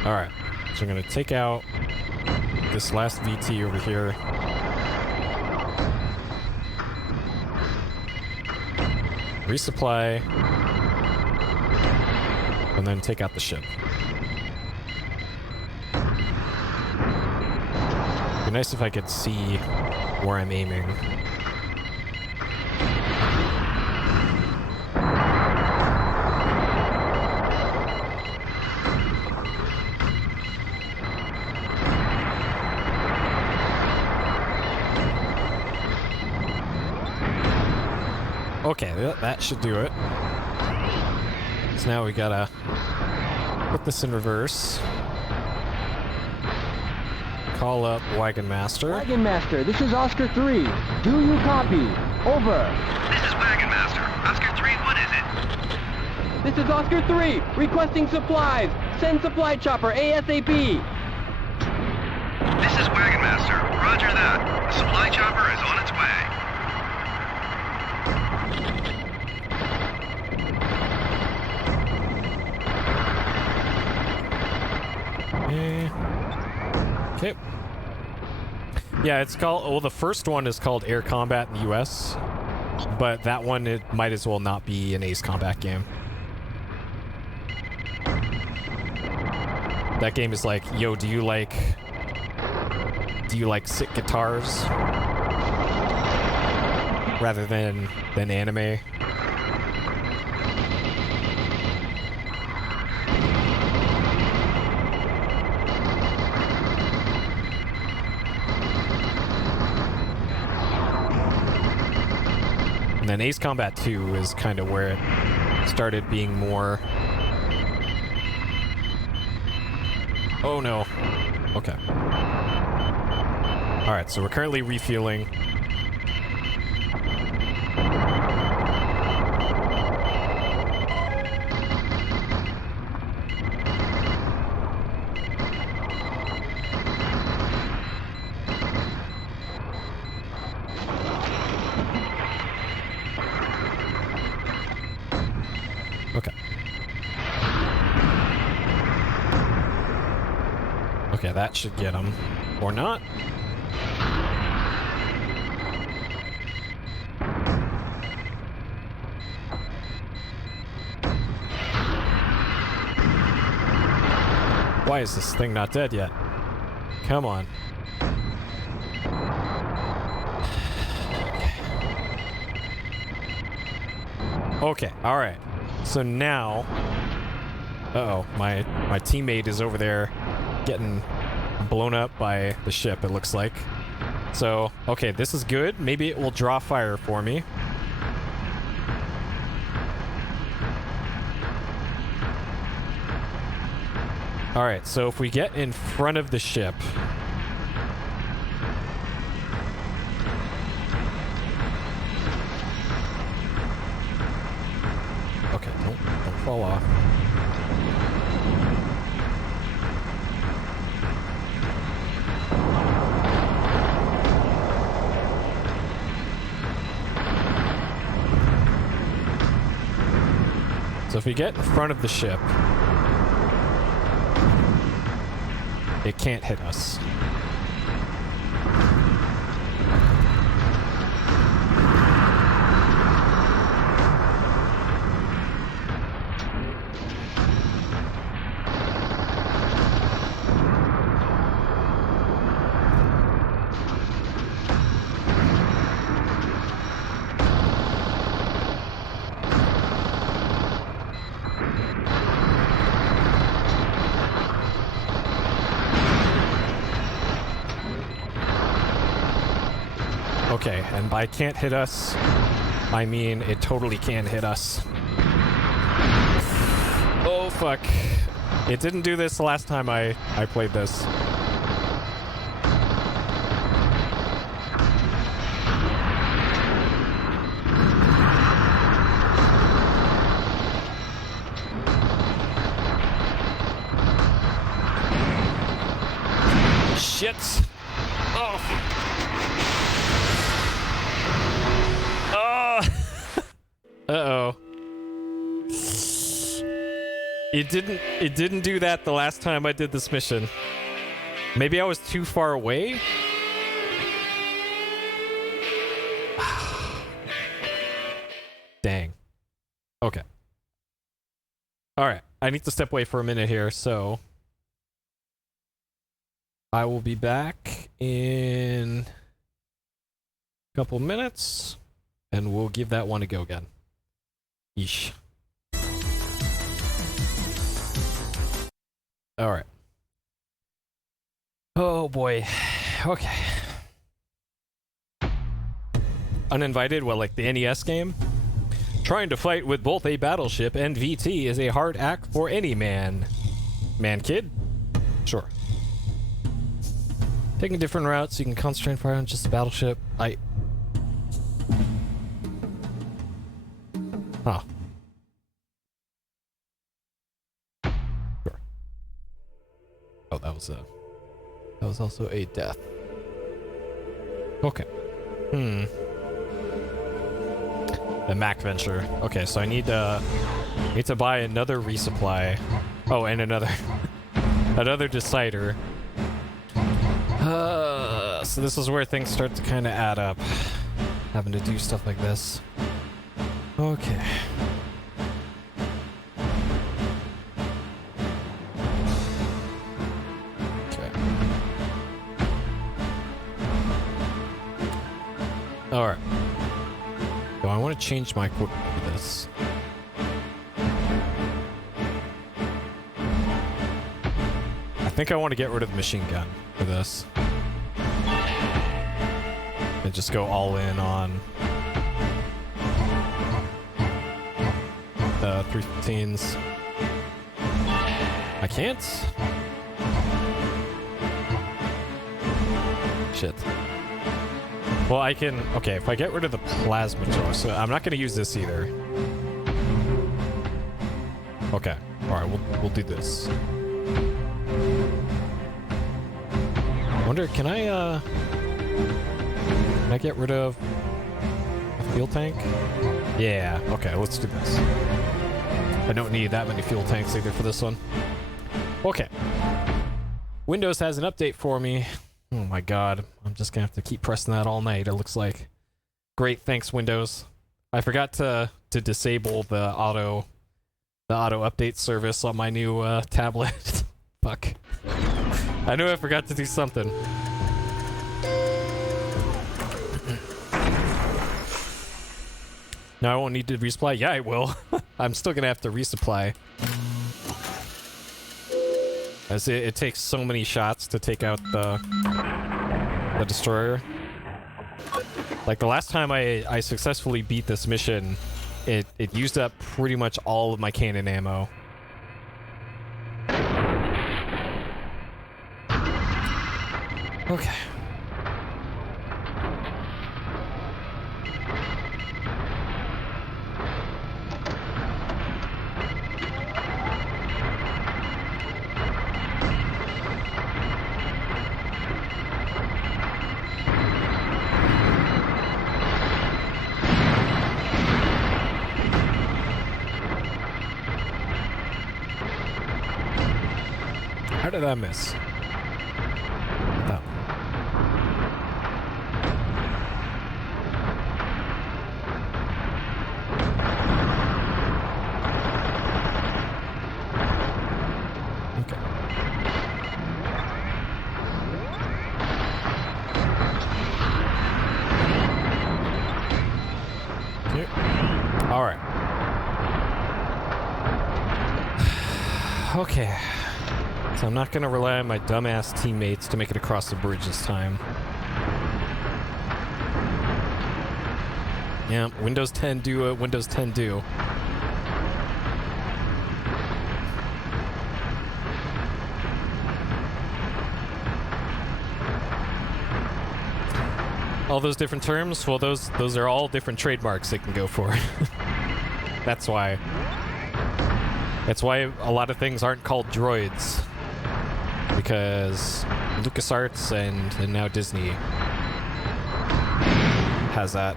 Alright. So I'm gonna take out this last VT over here. Resupply. And then take out the ship. Be nice if I could see where I'm aiming. Okay, that should do it. So now we gotta put this in reverse. Call up Wagon Master. Wagon Master, this is Oscar 3. Do you copy? Over. This is Wagon Master. Oscar 3, what is it? This is Oscar 3, requesting supplies. Send supply chopper ASAP. This is Wagon Master. Roger that. The supply chopper is on its way. Okay. Yeah, it's called... Well, the first one is called Air Combat in the US. But that one, it might as well not be an Ace Combat game. That game is like, yo, do you like sick guitars? Rather than anime? And then Ace Combat 2 is kind of where it started being more... Oh no. Okay. Alright, so we're currently refueling. Okay. Okay, that should get him. Or not. Why is this thing not dead yet? Come on. Okay, alright. So now... Uh-oh, my teammate is over there getting blown up by the ship, it looks like. So, okay, this is good. Maybe it will draw fire for me. Alright, so if we get in front of the ship... Okay, don't fall off. So if we get in front of the ship, it can't hit us. Okay, and by can't hit us, I mean it totally can hit us. Oh, fuck. It didn't do this the last time I played this. Shit. Oh. Oh. Uh-oh. It didn't do that the last time I did this mission. Maybe I was too far away? Dang. Okay. Alright, I need to step away for a minute here, so I will be back in a couple minutes, and we'll give that one a go again. Yeesh. Alright. Oh boy. Okay. Uninvited? Well, like the NES game? Trying to fight with both a battleship and VT is a hard act for any man. Man, kid? Sure. Taking different routes so you can concentrate fire on just the battleship. Huh. Sure. Oh, that was also a death. Okay. The Mac Venture. Okay, so I need to buy another resupply. Oh, and another decider. So this is where things start to kind of add up. Having to do stuff like this. Okay. Alright. So I want to change my equipment for this. I think I want to get rid of the machine gun for this. And just go all in on the 315s. I can't? Shit. Well, I can... Okay, if I get rid of the plasma jar, so I'm not going to use this either. Okay. Alright, we'll do this. I wonder, can I get rid of a fuel tank? Yeah, okay, let's do this. I don't need that many fuel tanks either for this one. Okay. Windows has an update for me. Oh my god, I'm just gonna have to keep pressing that all night, it looks like. Great, thanks Windows. I forgot to disable the auto update service on my new tablet. Fuck. I knew I forgot to do something. Now I won't need to resupply? Yeah, I will. I'm still gonna have to resupply. As it takes so many shots to take out the destroyer. Like the last time I successfully beat this mission, it used up pretty much all of my cannon ammo. Okay. How did I miss? Oh. Okay. Yep. All right. Okay. So I'm not going to rely on my dumbass teammates to make it across the bridge this time. Yeah, Windows 10 do it, Windows 10 do. All those different terms, well, those are all different trademarks they can go for. That's why. That's why a lot of things aren't called droids. Because LucasArts and now Disney has that.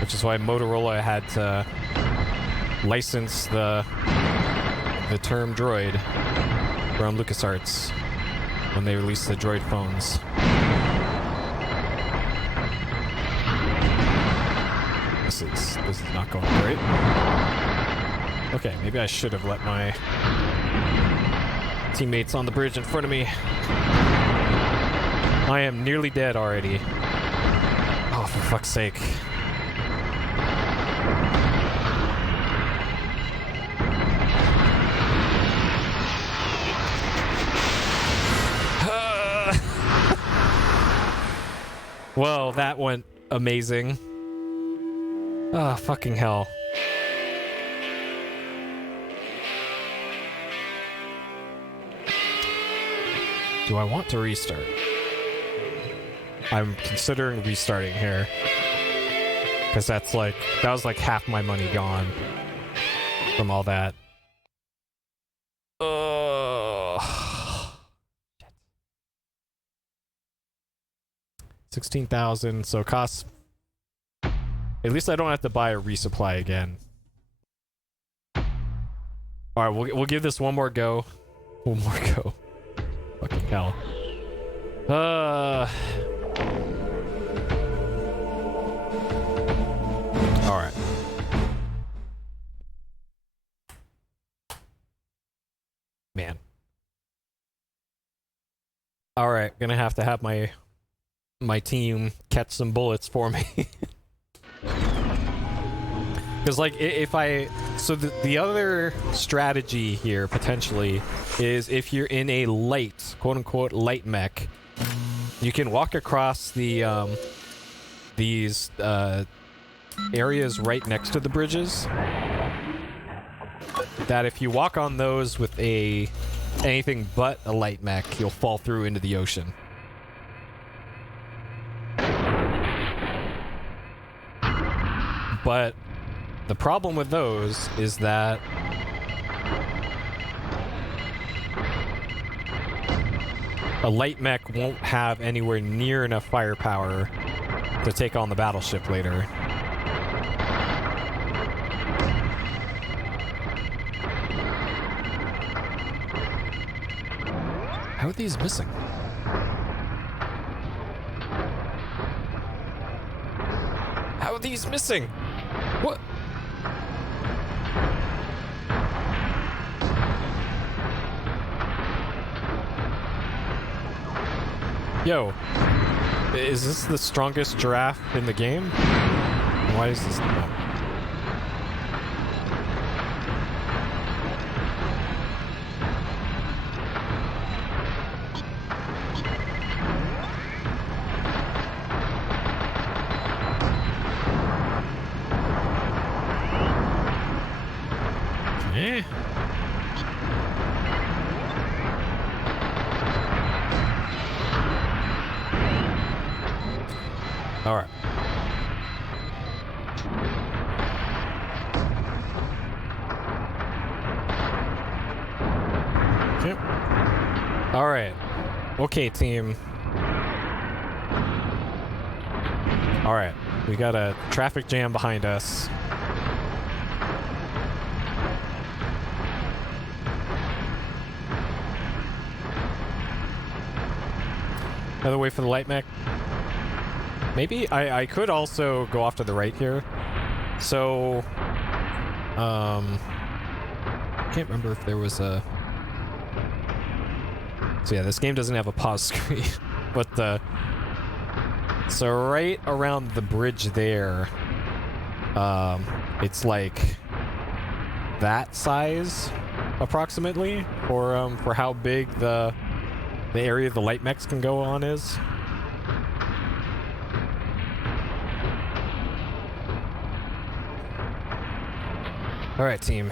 Which is why Motorola had to license the the term droid from LucasArts when they released the droid phones. This is not going great. Okay, maybe I should have let my teammates on the bridge in front of me. I am nearly dead already. Oh, for fuck's sake. Well, that went amazing. Ah, fucking hell. Do I want to restart? I'm considering restarting here. Because that was like half my money gone from all that. 16,000, so it costs... At least I don't have to buy a resupply again. Alright, we'll give this one more go. One more go. Fucking hell. Alright. Man. Alright, gonna have to have my team catch some bullets for me. Because, like, if I... So the other strategy here, potentially, is if you're in a light, quote-unquote, light mech, you can walk across the, these, areas right next to the bridges. That if you walk on those with anything but a light mech, you'll fall through into the ocean. But the problem with those is that a light mech won't have anywhere near enough firepower to take on the battleship later. How are these missing? How are these missing? What? Yo, is this the strongest giraffe in the game? Why is this? No. Eh. All right. Yep. All right. Okay, team. All right. We got a traffic jam behind us. Another way for the light mech. Maybe I could also go off to the right here. So, I can't remember if there was a... So yeah, this game doesn't have a pause screen, but so right around the bridge there, it's like that size, approximately, for how big the area the light mechs can go on is. All right, team.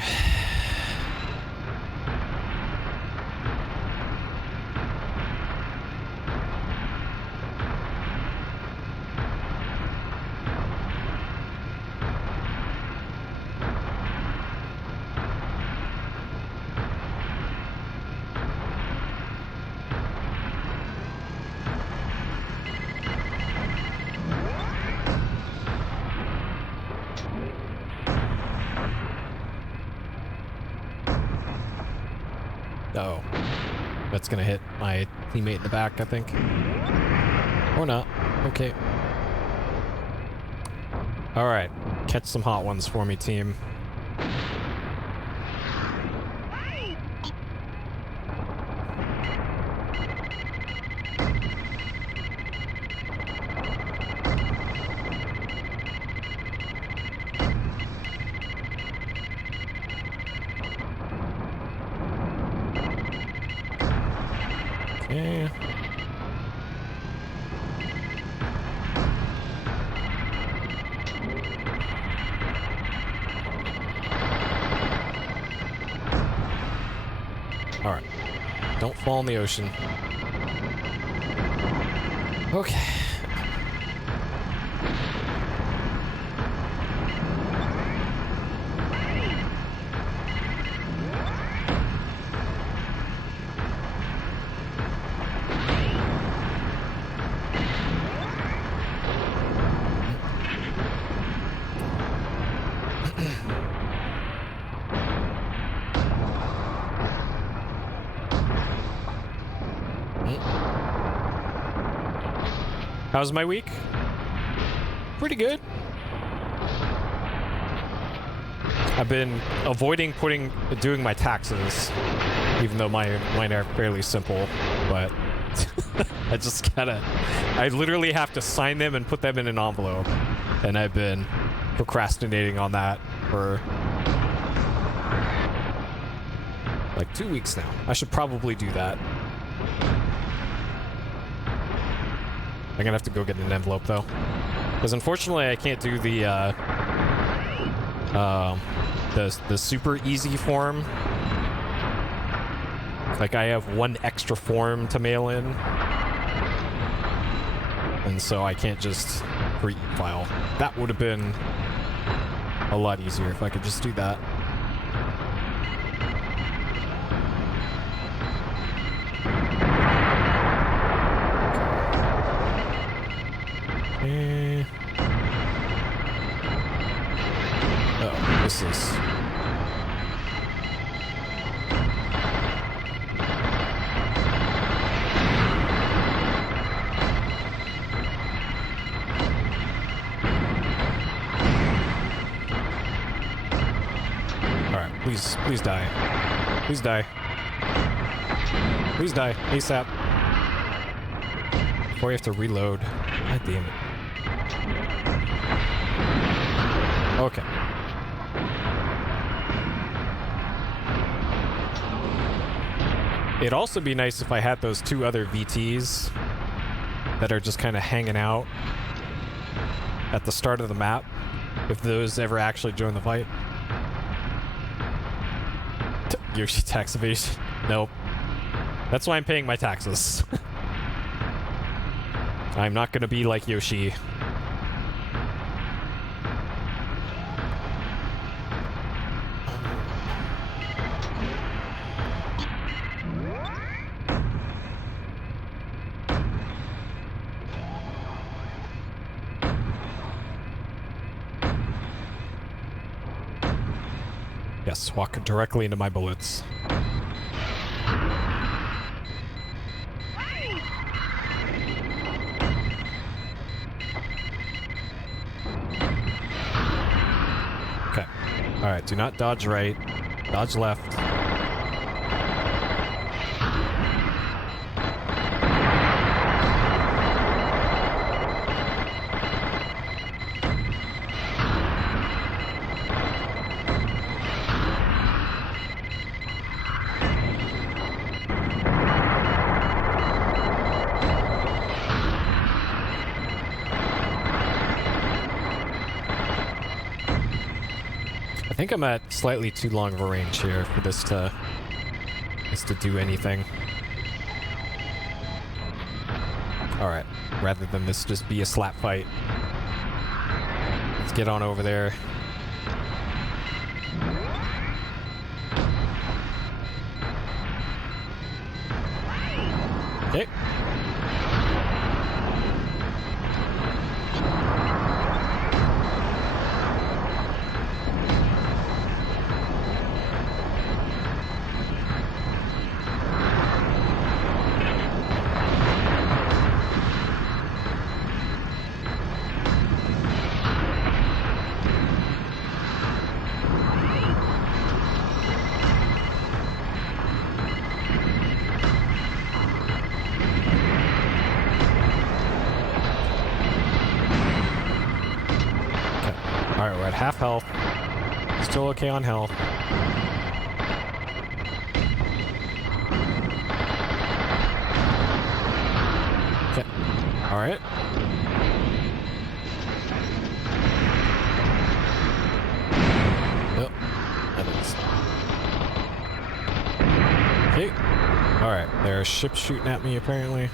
Uh-oh. That's gonna hit my teammate in the back, I think. Or not. Okay. Alright. Catch some hot ones for me, team. Okay. Alright. Don't fall in the ocean. Okay. How's my week? Pretty good. I've been avoiding doing my taxes, even though mine are fairly simple, but I literally have to sign them and put them in an envelope, and I've been procrastinating on that for like 2 weeks now. I should probably do that. I'm gonna have to go get an envelope though, because unfortunately I can't do the super easy form. Like I have one extra form to mail in, and so I can't just file. That would have been a lot easier if I could just do that. Oh, this is... Alright, please die. Please die. Please die, ASAP. Before you have to reload. God damn it. Okay. It'd also be nice if I had those two other VTs that are just kind of hanging out at the start of the map, if those ever actually join the fight. Yoshi tax evasion. Nope. That's why I'm paying my taxes. I'm not gonna be like Yoshi. Yes, walk directly into my bullets. Okay. Alright, do not dodge right. Dodge left. I think I'm at slightly too long of a range here for this to do anything. Alright, rather than this just be a slap fight. Let's get on over there. Okay. at half health. Still okay on health. Okay. Alright. Yep. That is. Okay. Alright. There are ships shooting at me, apparently.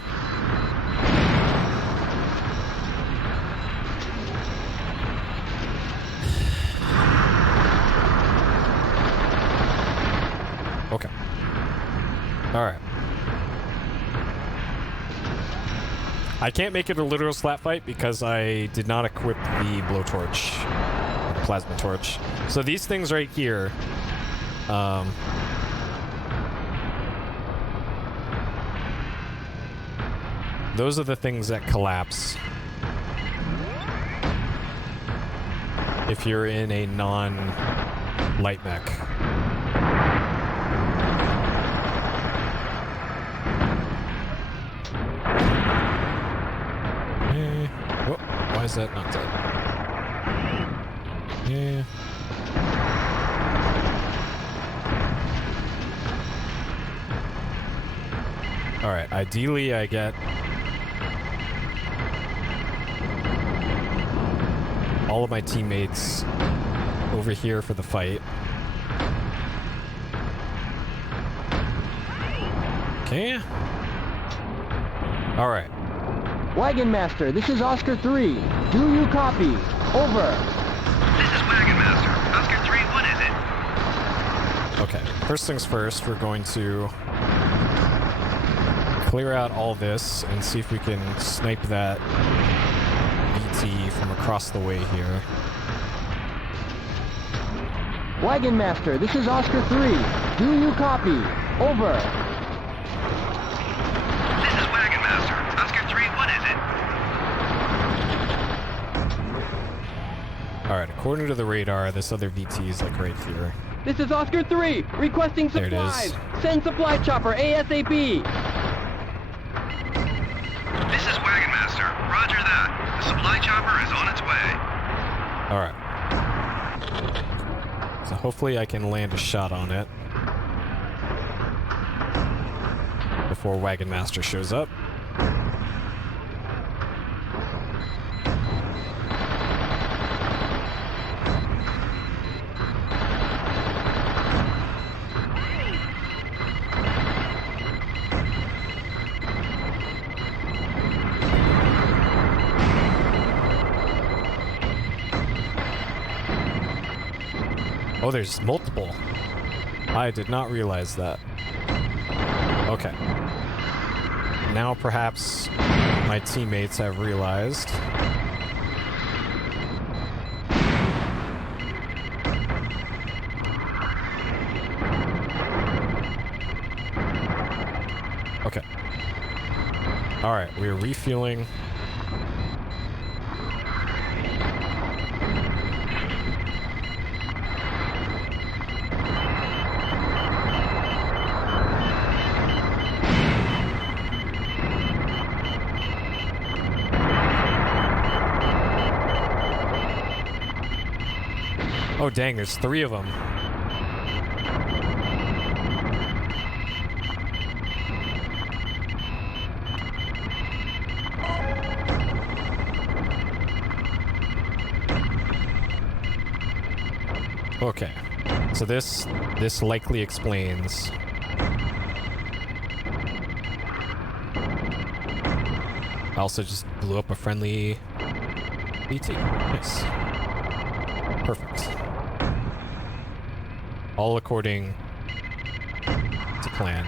Okay. Alright. I can't make it a literal slap fight because I did not equip the blowtorch. The plasma torch. So these things right here, those are the things that collapse if you're in a non-light mech. Oh, why is that not dead? Yeah. Alright, ideally I get all of my teammates over here for the fight. Okay. Alright. Wagon Master, this is Oscar 3. Do you copy? Over. This is Wagon Master. Oscar 3, what is it? Okay, first things first, we're going to clear out all this and see if we can snipe that BT from across the way here. Wagon Master, this is Oscar 3. Do you copy? Over. This is Wagon Master. Oscar 3, what is it? Alright, according to the radar, this other VT is like right here. This is Oscar 3, requesting There it supplies. is. Send supply chopper ASAP. This is Wagon Master. Roger that. The supply chopper is on its way. Alright. So hopefully I can land a shot on it before Wagon Master shows up. Oh, there's multiple. I did not realize that. Okay. Now perhaps my teammates have realized. Okay. Alright, we're refueling. Oh dang, there's 3 of them. Okay, so this likely explains. I also just blew up a friendly BT. Nice. Perfect. All according to plan.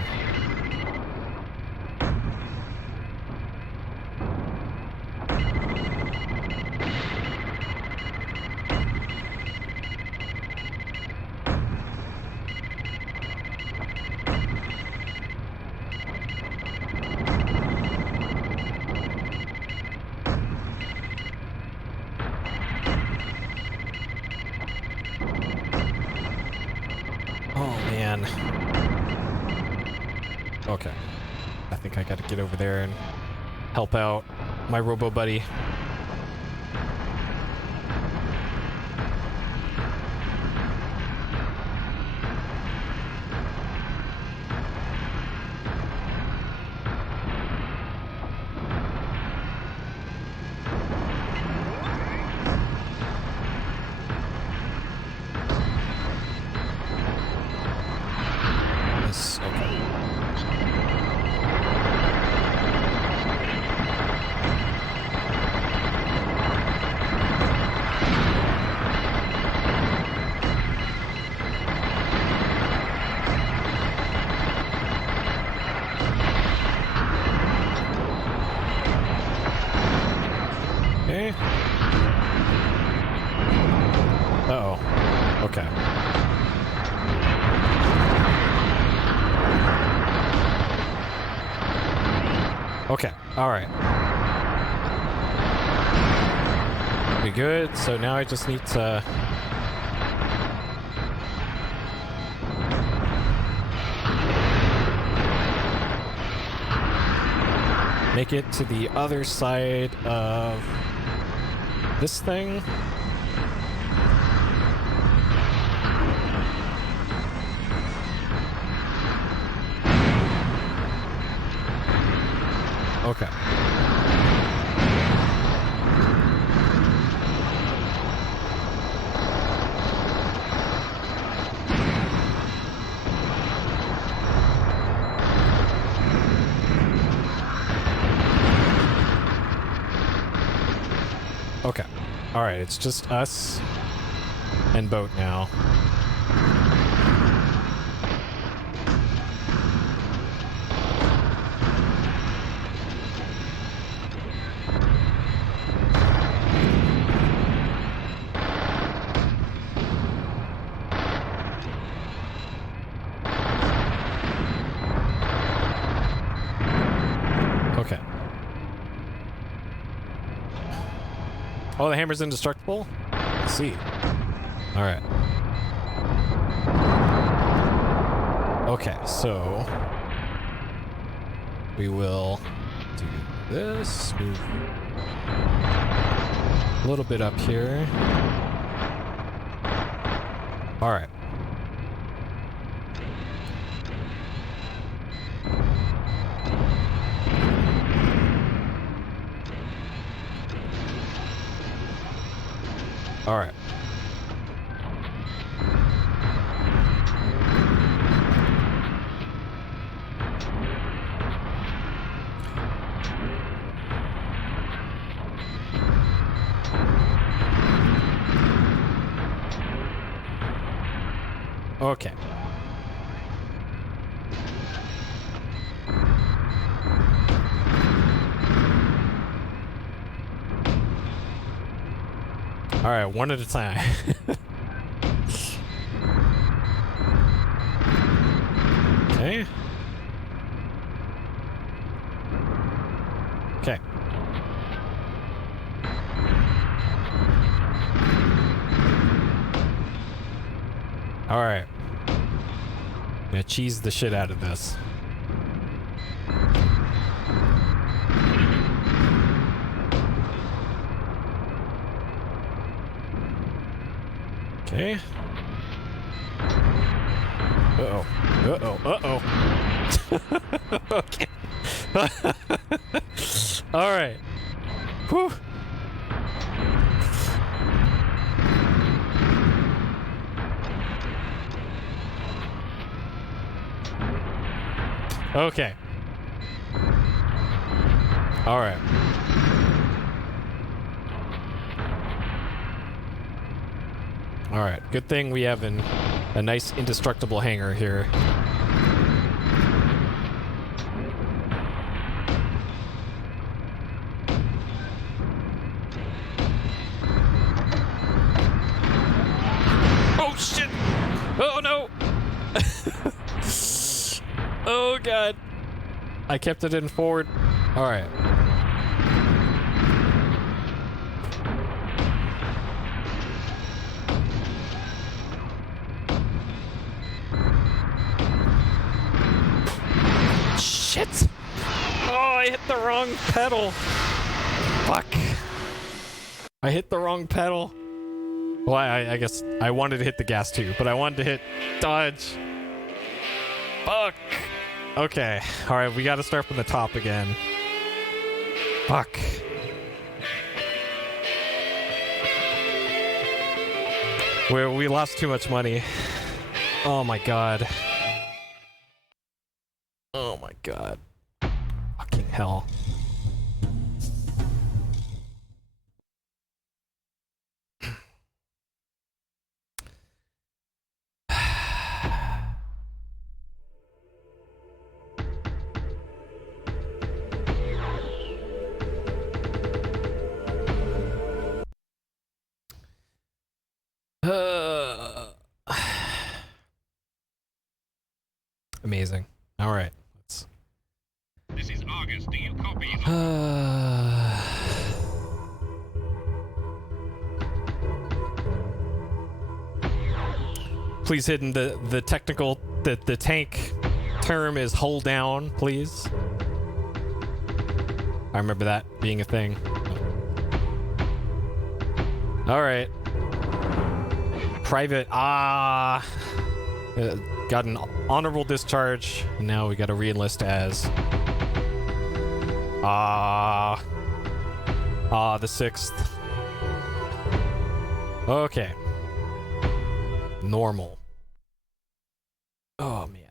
Okay. I think I gotta get over there and help out my robo buddy. Okay. Uh-oh. Okay. Okay. All right. We good? So now I just need to... make it to the other side of this thing. Okay. Okay. Alright, it's just us and boat now. Okay. Oh, the hammer's indestructible? I see. Alright. Okay, so... we will do this. Move a little bit up here. Alright. Alright. Okay. All right, one at a time. Okay. Okay. All right. I'm gonna cheese the shit out of this. Okay. Uh-oh. Uh-oh. Uh-oh. Okay. All right. Whew. Okay. All right. All right. Good thing we have a nice indestructible hangar here. Oh shit! Oh no! Oh god. I kept it in forward. All right. Shit! Oh, I hit the wrong pedal. Fuck. I hit the wrong pedal. Well, I guess I wanted to hit the gas too, but I wanted to hit dodge. Fuck. Okay. Alright, we gotta start from the top again. Fuck. We lost too much money. Oh my god. Oh my god. Fucking hell. Amazing. All right. Let's... This is August. Do you copy? Please hidden the technical the tank term is hold down, please. I remember that being a thing. All right. Private. Got an honorable discharge. And now we got to re-enlist as the 6th. Okay. Normal. Oh man.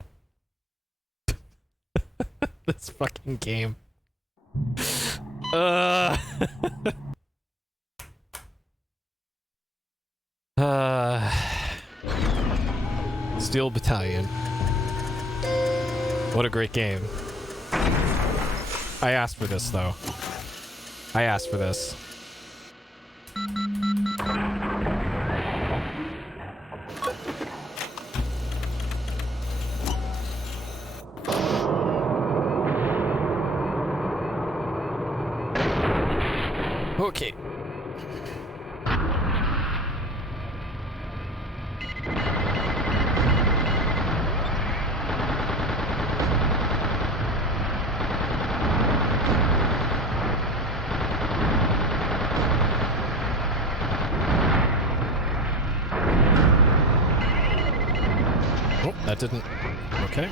This fucking game. Steel Battalion. What a great game. I asked for this though. I asked for this. Okay. Oh, that didn't... Okay.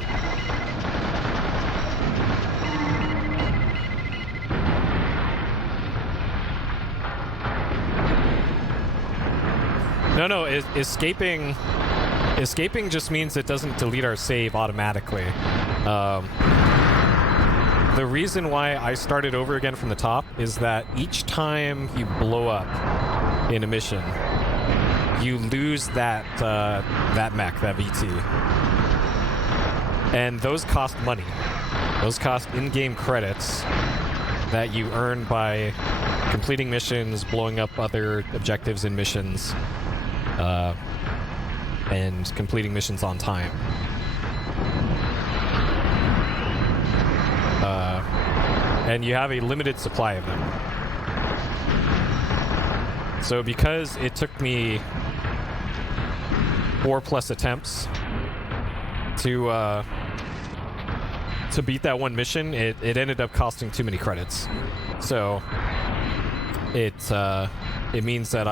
No, escaping just means it doesn't delete our save automatically. The reason why I started over again from the top is that each time you blow up in a mission, you lose that mech, that VT. And those cost money. Those cost in-game credits that you earn by completing missions, blowing up other objectives in missions, and completing missions on time. And you have a limited supply of them. So because it took me 4+ attempts to beat that one mission, it ended up costing too many credits. So it means that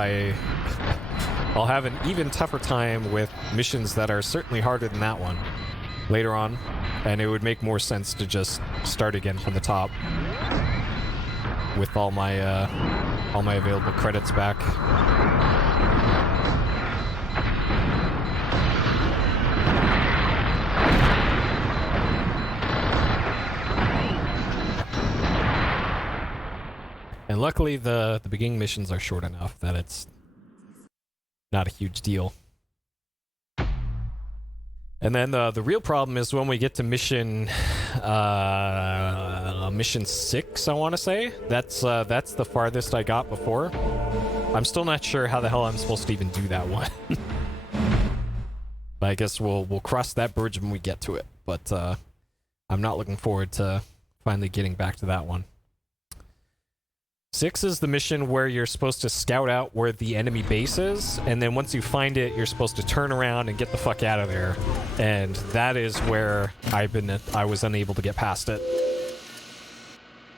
I'll have an even tougher time with missions that are certainly harder than that one later on, and it would make more sense to just start again from the top with all my available credits back. And luckily the beginning missions are short enough that it's not a huge deal. And then the real problem is when we get to mission 6, I want to say. That's the farthest I got before. I'm still not sure how the hell I'm supposed to even do that one. But I guess we'll cross that bridge when we get to it. But I'm not looking forward to finally getting back to that one. 6 is the mission where you're supposed to scout out where the enemy base is, and then once you find it, you're supposed to turn around and get the fuck out of there. And that is where I was unable to get past it.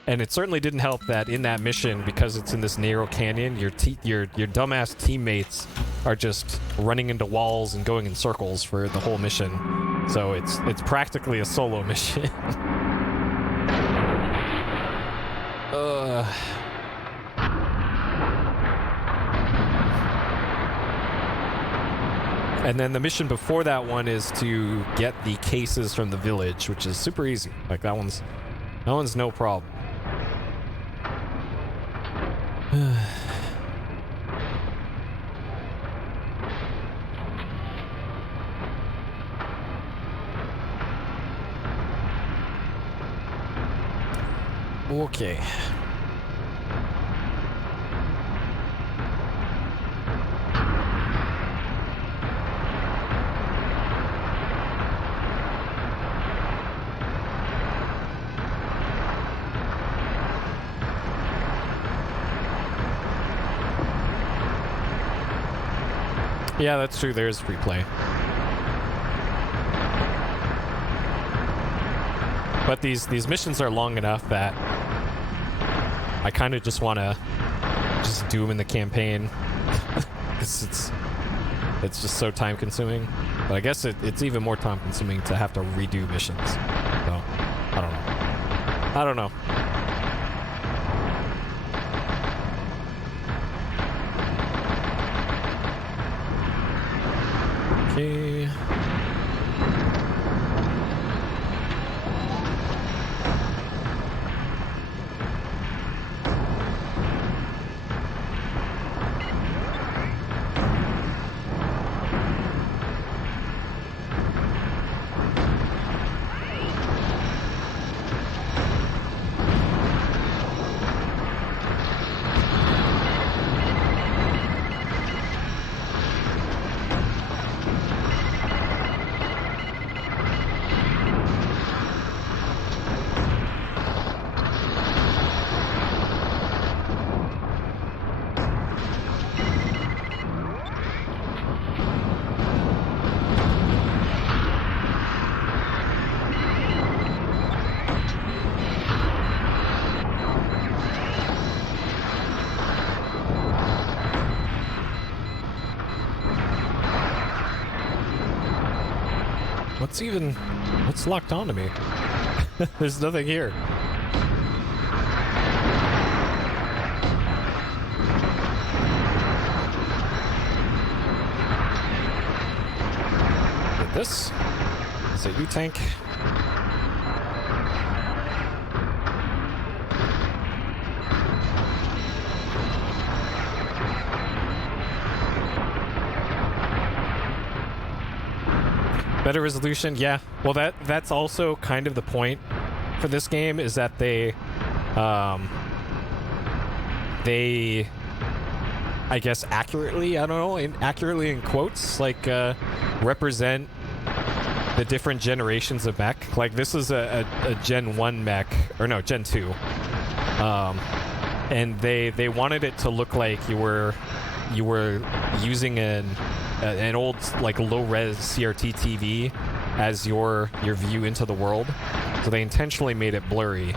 And it certainly didn't help that in that mission, because it's in this narrow canyon, your dumbass teammates are just running into walls and going in circles for the whole mission. So it's practically a solo mission. And then the mission before that one is to get the cases from the village, which is super easy. Like that one's no problem. Okay. Yeah, that's true. There's free play. But these missions are long enough that I kind of just want to just do them in the campaign. it's just so time consuming. But I guess it's even more time consuming to have to redo missions. So, I don't know. I don't know. Okay. What's locked onto me? There's nothing here. This is a U-tank. Better resolution, yeah. Well, that's also kind of the point for this game, is that they I guess accurately, I don't know, accurately in quotes, like represent the different generations of mech. Like this is a Gen 1 mech, or no, Gen 2. And they wanted it to look like you were using an old, like, low-res CRT TV as your view into the world, so they intentionally made it blurry.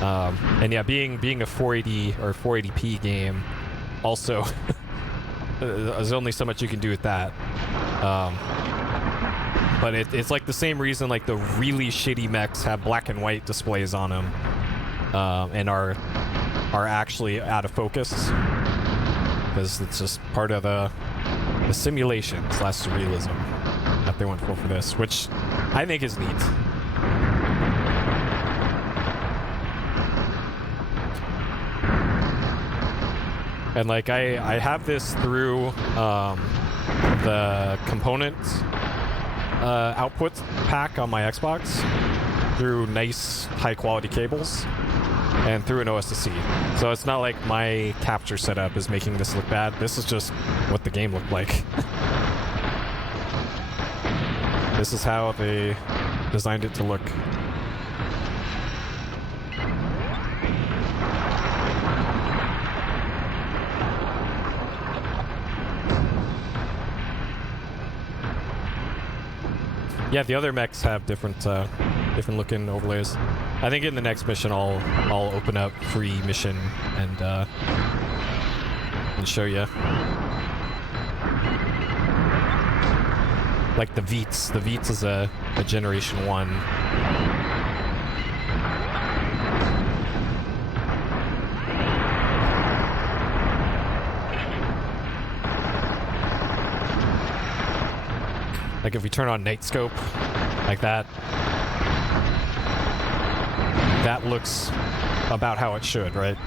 And yeah, being a 480 or 480p game, also there's only so much you can do with that. But it's like the same reason like the really shitty mechs have black and white displays on them, and are actually out of focus, because it's just part of the simulation / surrealism that they went for this, which I think is neat. And like I have this through the component output pack on my Xbox, through nice high quality cables, and through an OSSC. So it's not like my capture setup is making this look bad. This is just what the game looked like. This is how they designed it to look. Yeah, the other mechs have different looking overlays. I think in the next mission I'll open up free mission and show you. Like the Veets. The Veets is a Generation 1. Like if we turn on Night Scope, like that looks about how it should, right?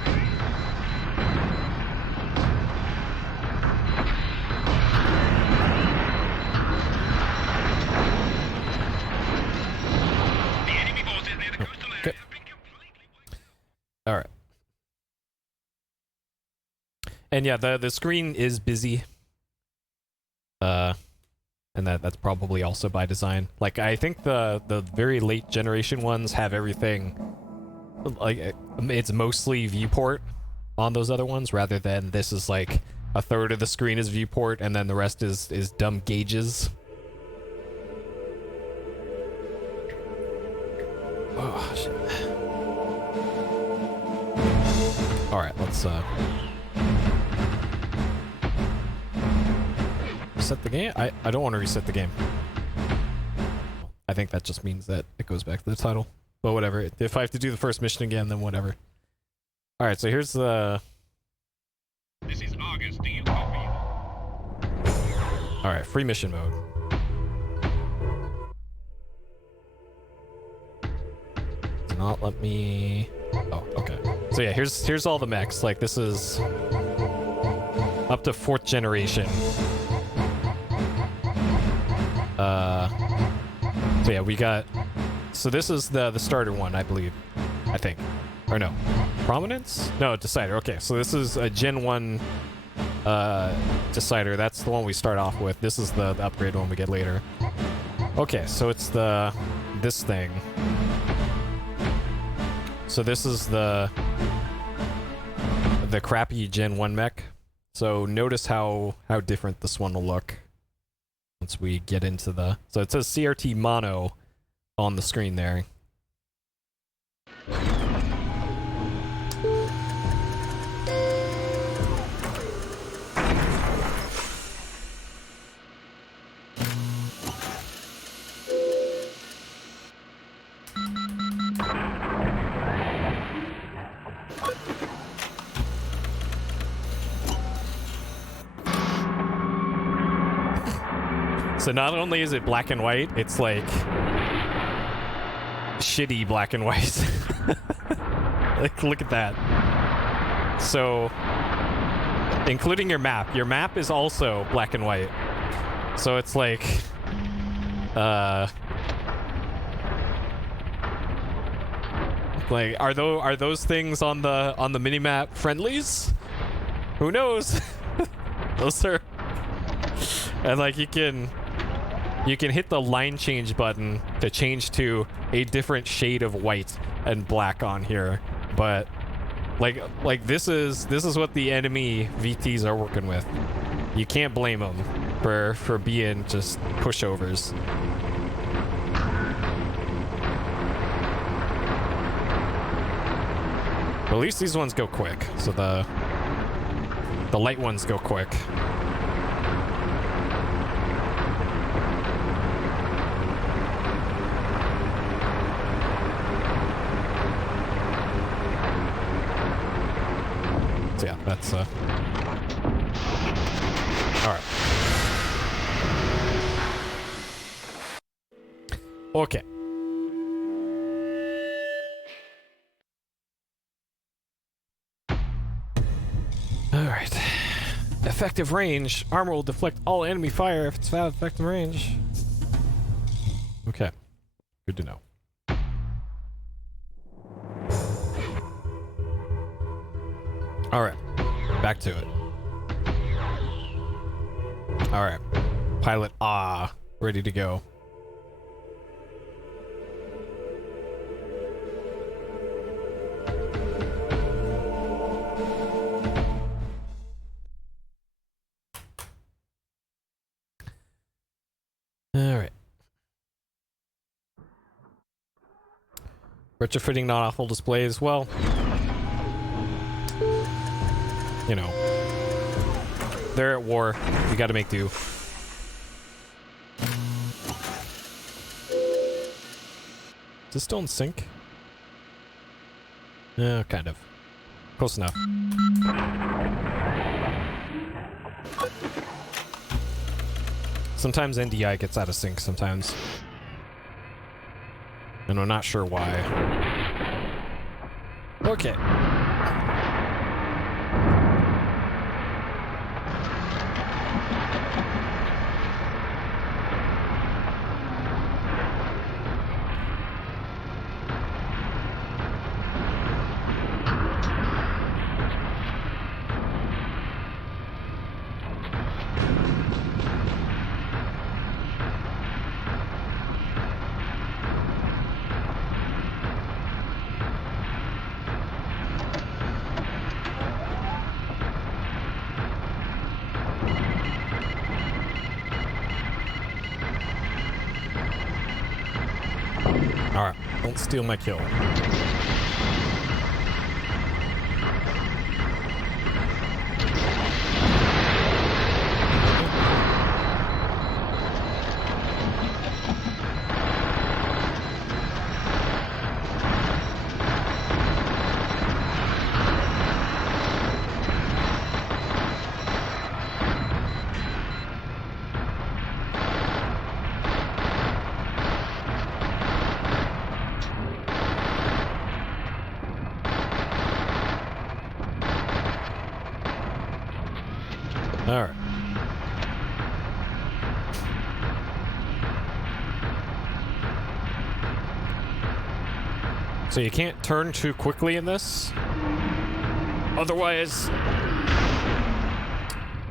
Okay. All right. And yeah, the screen is busy. And that's probably also by design. Like, I think the very late generation ones have everything, like, it's mostly viewport on those other ones, rather than this is like a third of the screen is viewport, and then the rest is dumb gauges. Oh shit. All right, let's reset the game. I don't want to reset the game. I think that just means that it goes back to the title. But whatever. If I have to do the first mission again, then whatever. All right, so here's the. This is August. Do you copy? All right, free mission mode. Does not let me. Oh, okay. So yeah, here's all the mechs. Like this is up to 4th generation. So yeah, we got. So this is the starter one, I believe. I think. Or no. Prominence? No, Decider. Okay, so this is a Gen 1 Decider. That's the one we start off with. This is the upgrade one we get later. Okay, so it's this thing. So this is the crappy Gen 1 mech. So notice how different this one will look once we get into the. So it says CRT mono on the screen there. So not only is it black and white, it's like shitty black and white. Like, look at that. So, including your map. Your map is also black and white. So it's like, like are those things on the minimap friendlies? Who knows? Those are, and like you can hit the line change button to change to a different shade of white and black on here, but like this is what the enemy VTs are working with. You can't blame them for being just pushovers. But at least these ones go quick, so the light ones go quick. So yeah, that's all right. Okay. All right. Effective range. Armor will deflect all enemy fire if it's found effective range. Okay. Good to know. All right, back to it. All right, pilot ready to go. All right. Retrofitting non-awful displays. Well, you know, they're at war. We gotta make do. Is this still in sync? Yeah, kind of. Close enough. Sometimes NDI gets out of sync sometimes. And I'm not sure why. Okay. Don't steal my kill. All right. So you can't turn too quickly in this. Otherwise...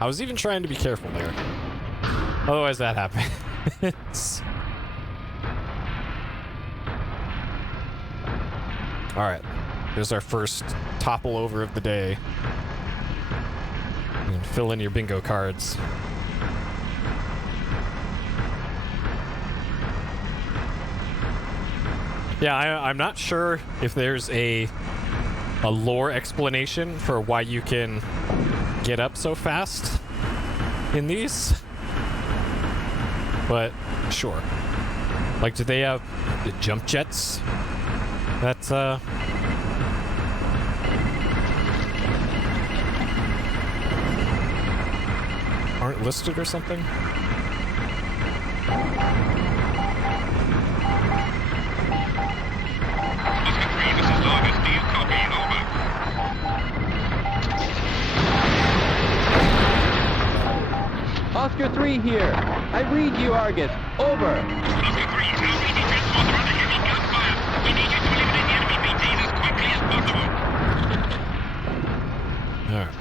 I was even trying to be careful there. Otherwise that happens. Alright. Here's our first topple over of the day. You can fill in your bingo cards. Yeah, I'm not sure if there's a lore explanation for why you can get up so fast in these. But sure. Like, do they have the jump jets? That's aren't listed or something? Oscar 3 here. I read you, Argus. Over. Oscar 3, tell me the transporter under heavy gunfire. We need you to eliminate the enemy BTs as quickly as possible. Alright.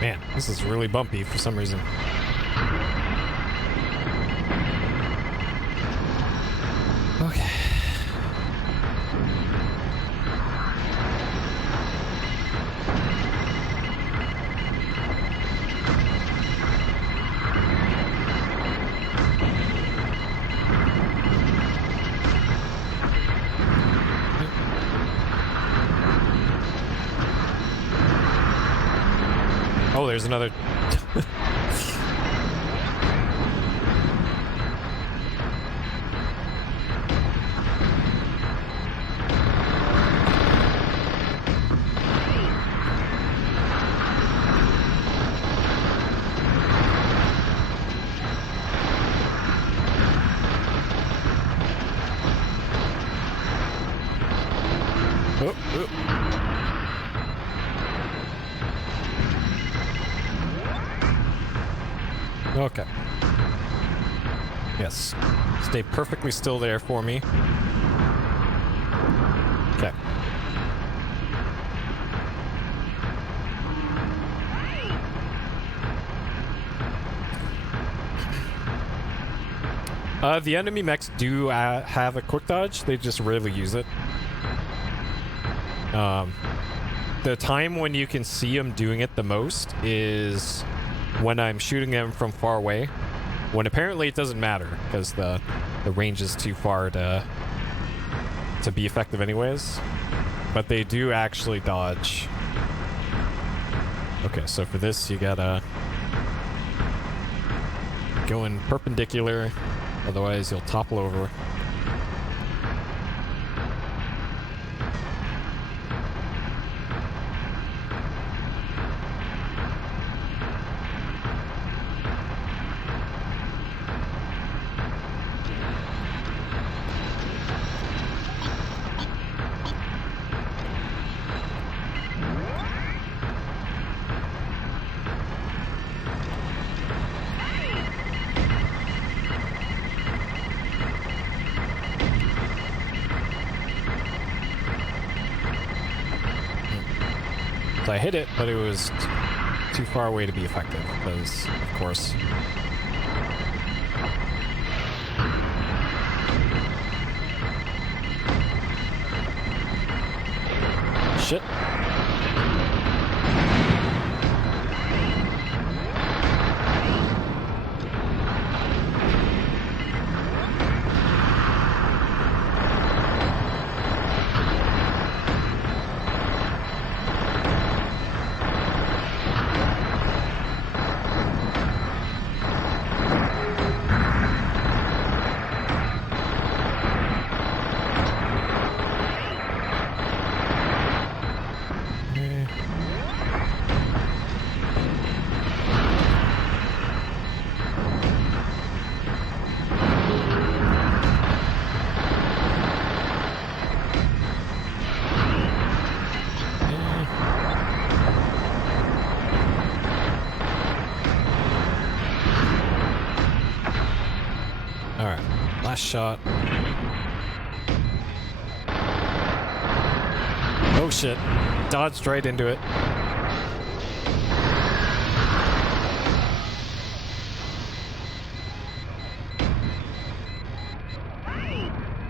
Man, this is really bumpy for some reason. Okay. Oh, there's another. Oh, oh. Okay. Yes. Stay perfectly still there for me. Okay. The enemy mechs do have a quick dodge. They just rarely use it. The time when you can see them doing it the most is when I'm shooting them from far away, when apparently it doesn't matter because the range is too far to be effective anyways. But they do actually dodge. Okay, so for this you gotta go in perpendicular, otherwise you'll topple over. So I hit it, but it was too far away to be effective, because, of course. Shit. Alright, last shot. Oh shit. Dodged right into it.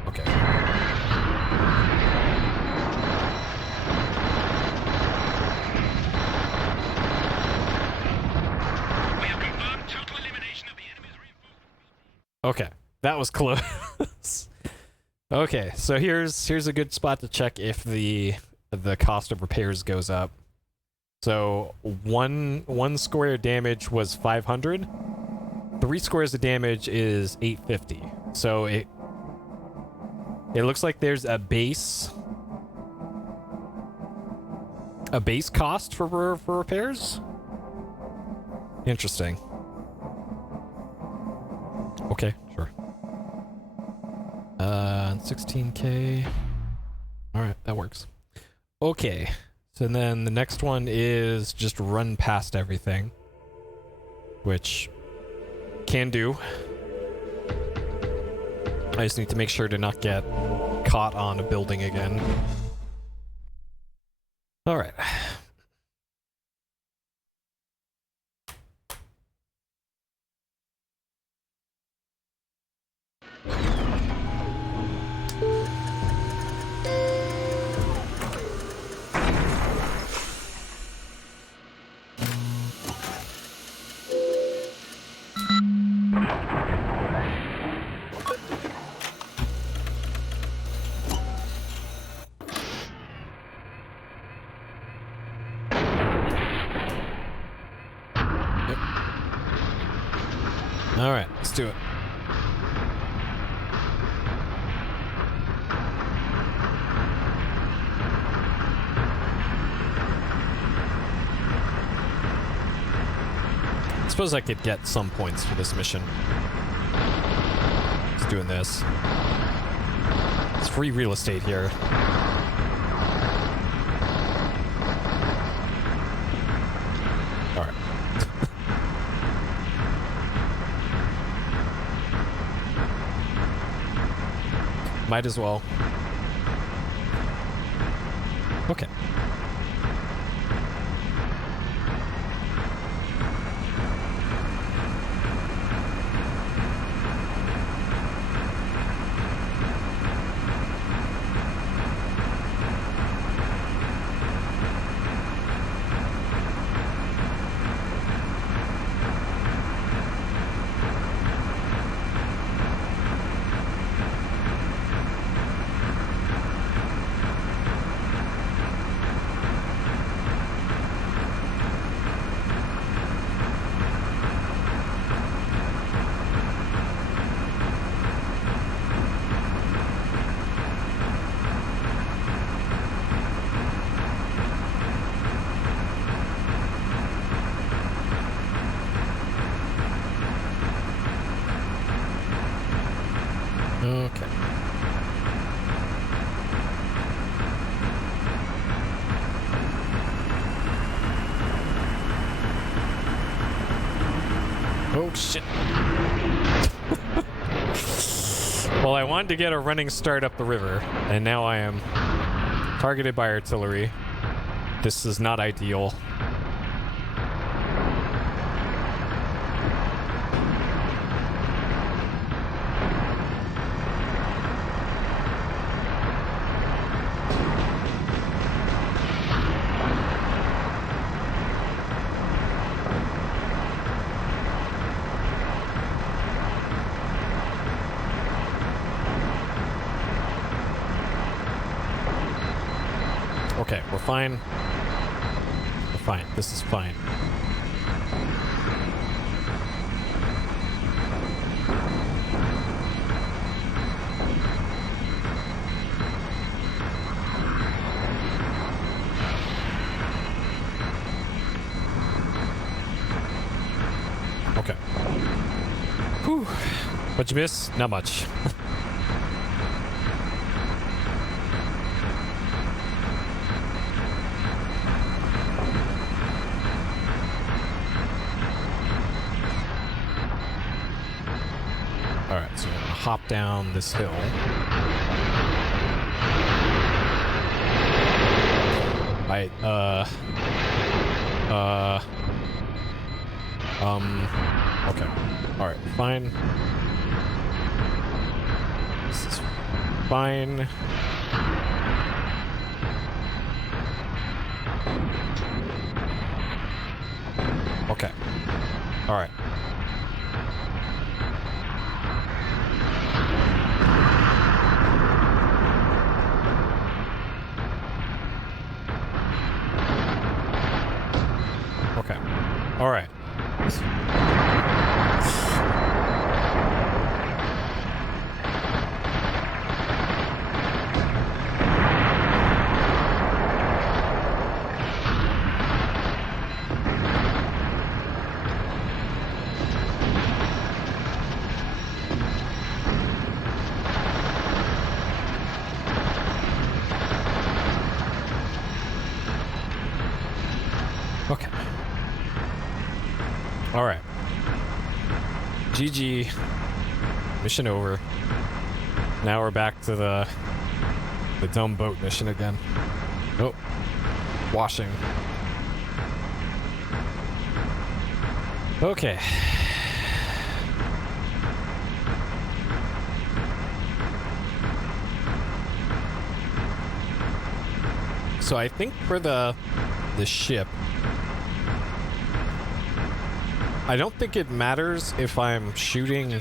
Okay. We have confirmed total elimination of the enemy's reinforcements. Okay, that was close. Okay, so here's a good spot to check if the cost of repairs goes up. So one square damage was 500. 3 squares of damage is 850. So it looks like there's a base cost for repairs. Interesting. Okay, sure. 16K. All right, that works. Okay, so then the next one is just run past everything, which can do. I just need to make sure to not get caught on a building again. All right. All right, let's do it. I suppose I could get some points for this mission. Just doing this. It's free real estate here. All right. Might as well. Okay. Okay. Oh shit. Well, I wanted to get a running start up the river, and now I am targeted by artillery. This is not ideal. Okay, we're fine. We're fine. This is fine. Okay. Whew. What'd you miss? Not much. Alright, so we're gonna hop down this hill. Right, okay. Alright, fine. This is fine. Okay. Alright. Okay. Alright. Okay. Alright. GG. Mission over. Now we're back to the dumb boat mission again. Oh. Washing. Okay. So I think for the ship, I don't think it matters if I'm shooting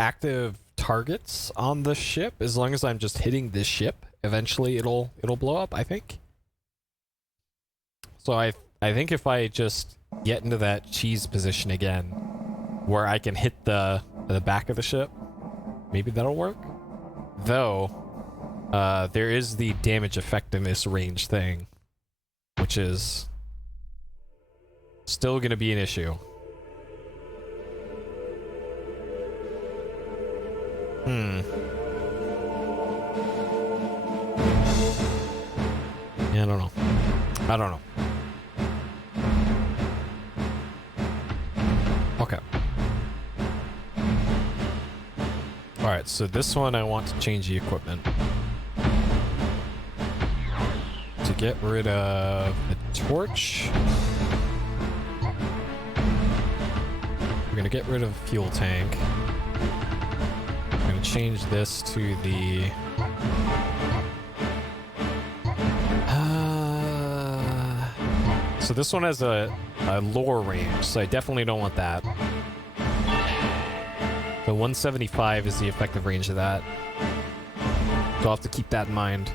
active targets on the ship, as long as I'm just hitting this ship. Eventually it'll blow up, I think. So I think if I just get into that cheese position again, where I can hit the back of the ship, maybe that'll work. Though, there is the damage effectiveness range thing, which is still gonna be an issue. Yeah, I don't know. I don't know. Okay. Alright, so this one I want to change the equipment. To get rid of the torch. We're gonna get rid of the fuel tank. I'm gonna change this to the... So this one has a lower range, so I definitely don't want that. The 175 is the effective range of that. So I'll have to keep that in mind.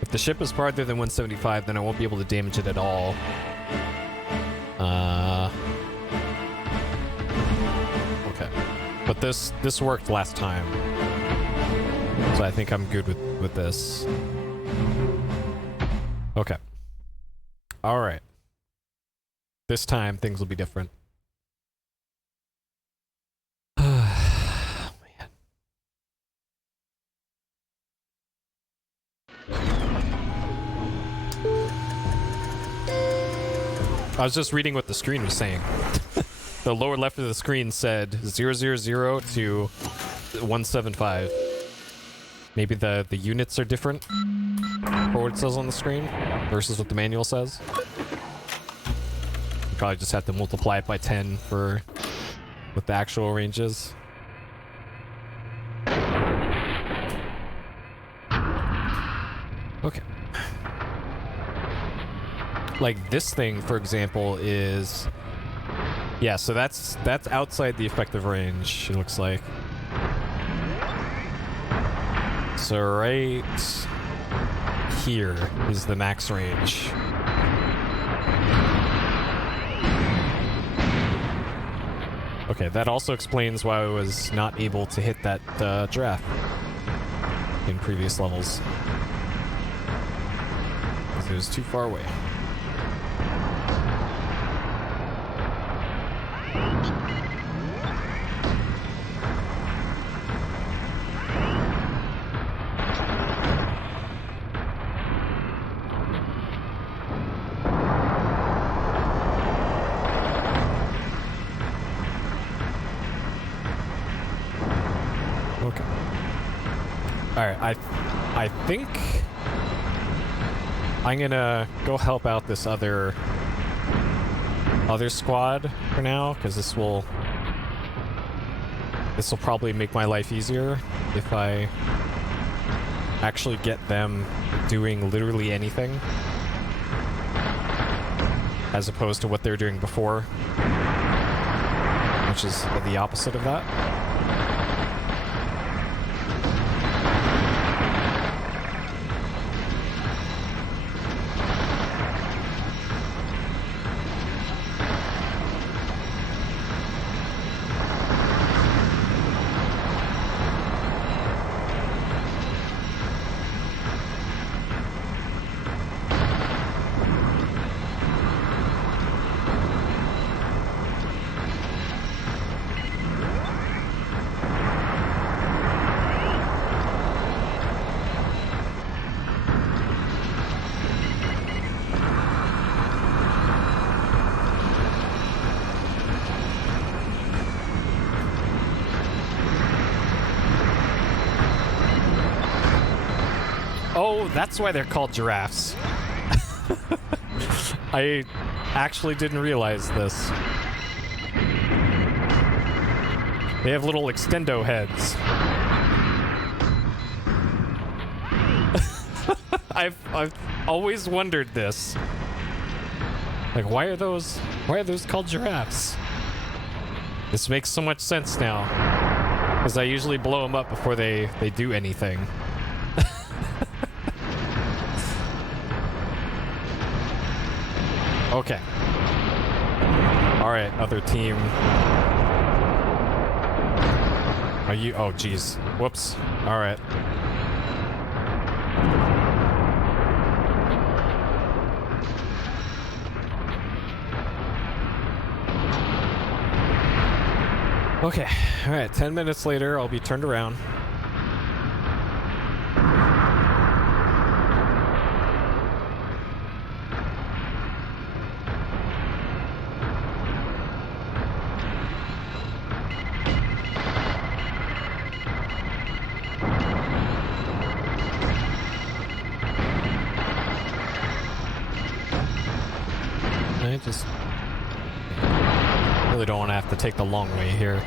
If the ship is farther than 175, then I won't be able to damage it at all. Okay. But this worked last time. So I think I'm good with this. Okay. Alright. This time, things will be different. Oh, man. I was just reading what the screen was saying. The lower left of the screen said 000 to 175. Maybe the units are different for what it says on the screen versus what the manual says. Probably just have to multiply it by 10 for what the actual range is. Okay. Like this thing, for example, is... Yeah, so that's outside the effective range, it looks like. So right here is the max range. Okay, that also explains why I was not able to hit that giraffe in previous levels. Because it was too far away. Okay. Alright, I think I'm gonna go help out this other squad for now, because this will probably make my life easier if I actually get them doing literally anything, as opposed to what they're doing before, which is the opposite of that. Oh, that's why they're called giraffes. I actually didn't realize this. They have little extendo heads. I've always wondered this. Like, why are those called giraffes? This makes so much sense now, because I usually blow them up before they do anything. Okay. Alright, other team. Are you... Oh, jeez. Whoops. Alright. Okay. Alright, 10 minutes later, I'll be turned around. I just really don't want to have to take the long way here.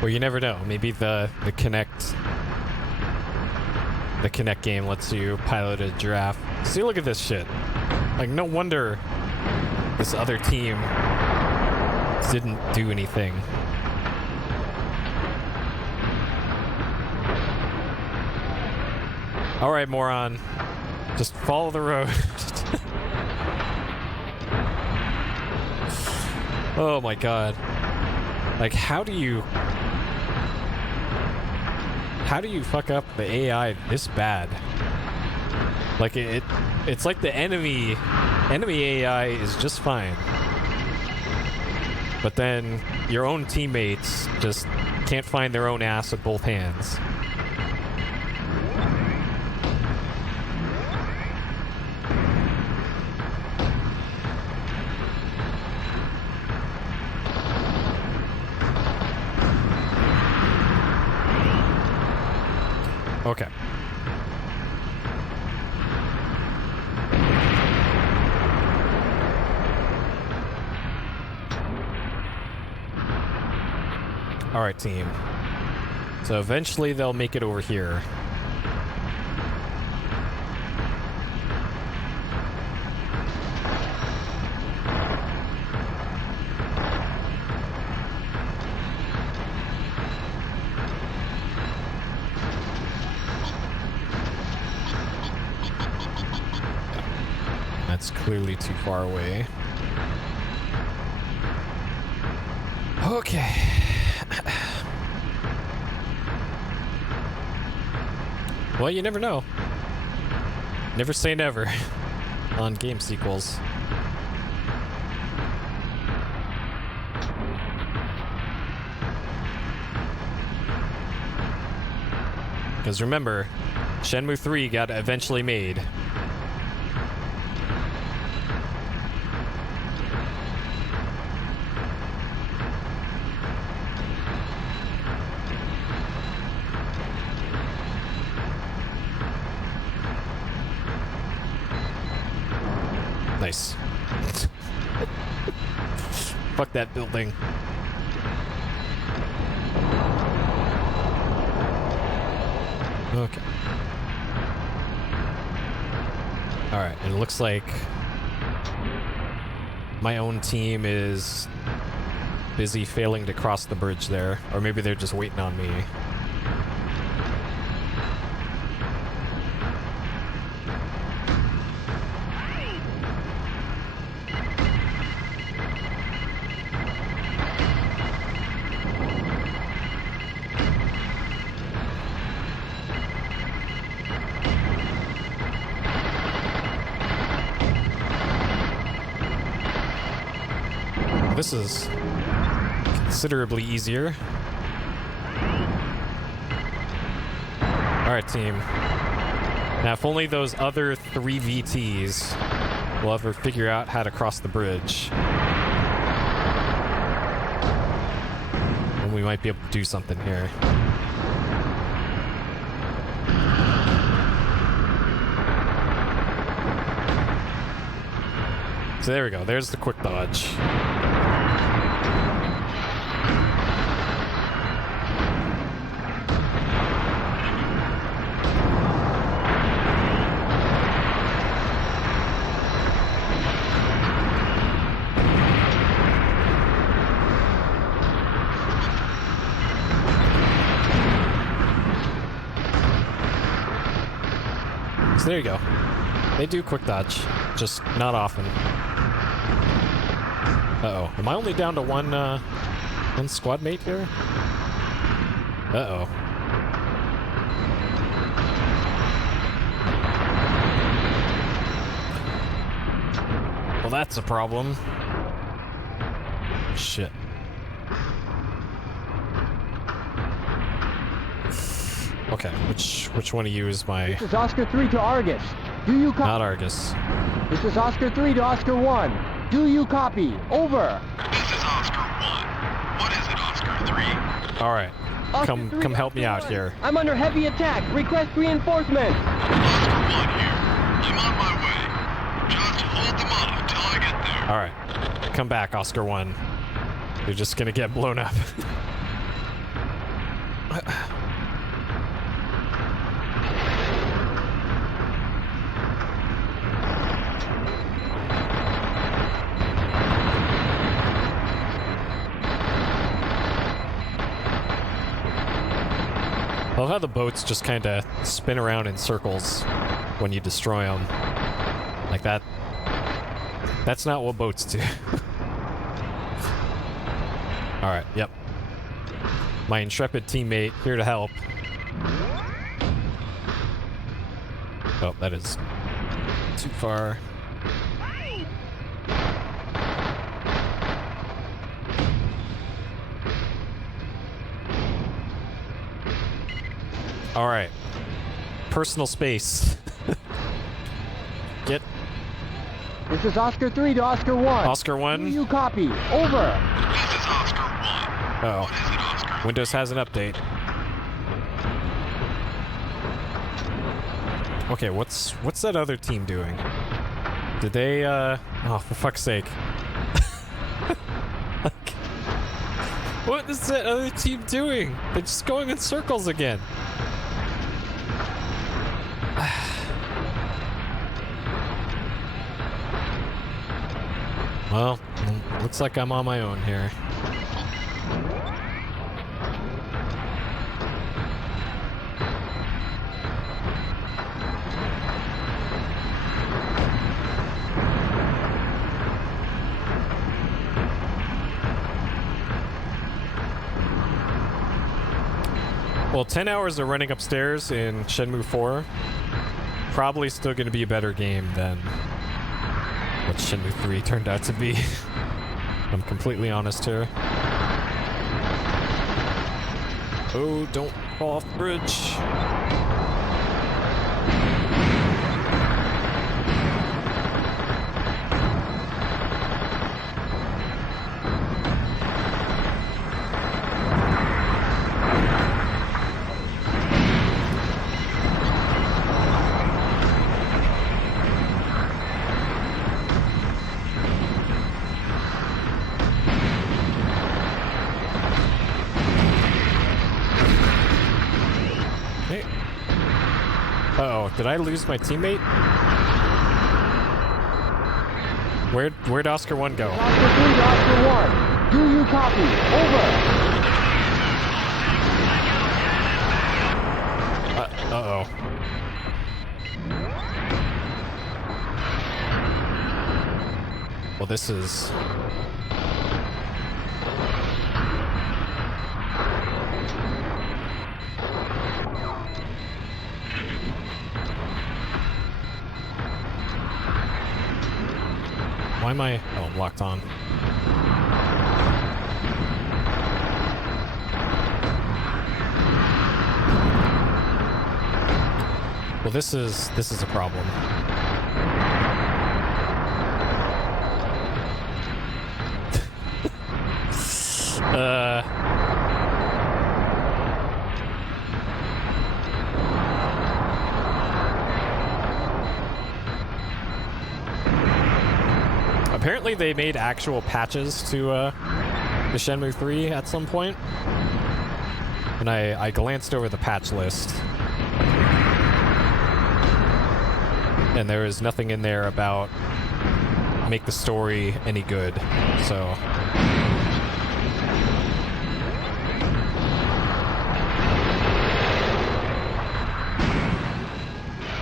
Well, you never know. Maybe the Kinect game lets you pilot a giraffe. See, look at this shit. Like, no wonder this other team didn't do anything. All right, moron. Just follow the road. Oh my god. Like, how do you fuck up the AI this bad? Like, it's like the enemy AI is just fine, but then your own teammates just can't find their own ass with both hands. Okay. All right, team. So eventually they'll make it over here. That's clearly too far away. Okay. Well, you never know. Never say never. on game sequels. Because remember, Shenmue 3 got eventually made. Nice. Fuck that building. Okay. Alright, and it looks like my own team is busy failing to cross the bridge there. Or maybe they're just waiting on me. This is considerably easier. Alright, team. Now, if only those other 3 VTs will ever figure out how to cross the bridge, then we might be able to do something here. So there we go. There's the quick dodge. So there you go. They do quick dodge, just not often. Uh-oh. Am I only down to one squad mate here? Uh-oh. Well, that's a problem. Shit. Okay, which one of you is my... This is Oscar 3 to Argus. Do you copy? Not Argus. This is Oscar 3 to Oscar 1. Do you copy? Over. This is Oscar 1. What is it, Oscar 3? Alright. Oscar 3 Come to help me Oscar out 1. here. I'm under heavy attack. Request reinforcements. Oscar 1 here. I'm on my way. Just hold them off till I get there. Alright. Come back, Oscar 1. You're just gonna get blown up. I love how the boats just kind of spin around in circles when you destroy them. Like that. That's not what boats do. Alright, yep. My intrepid teammate here to help. Oh, that is too far. Alright. Personal space. Get This is Oscar 3 to Oscar 1. Oscar Do 1. you copy? Over. This is Oscar 1. Uh-oh. What is it, Oscar? Windows has an update. Okay, what's that other team doing? Did they, oh, for fuck's sake. What is that other team doing? They're just going in circles again. Well, looks like I'm on my own here. Well, 10 hours of running upstairs in Shenmue 4, probably still going to be a better game than what Shenmue 3 turned out to be. I'm completely honest here. Oh, don't fall off the bridge. Uh-oh, did I lose my teammate? Where'd Oscar 1 go? Oscar 3 to Oscar 1. Do you copy? Over. Uh-oh. Well, this is... Why am I... Oh, I'm locked on. Well, this is a problem. Apparently they made actual patches to the Shenmue 3 at some point. And I glanced over the patch list. And there is nothing in there about make the story any good. So...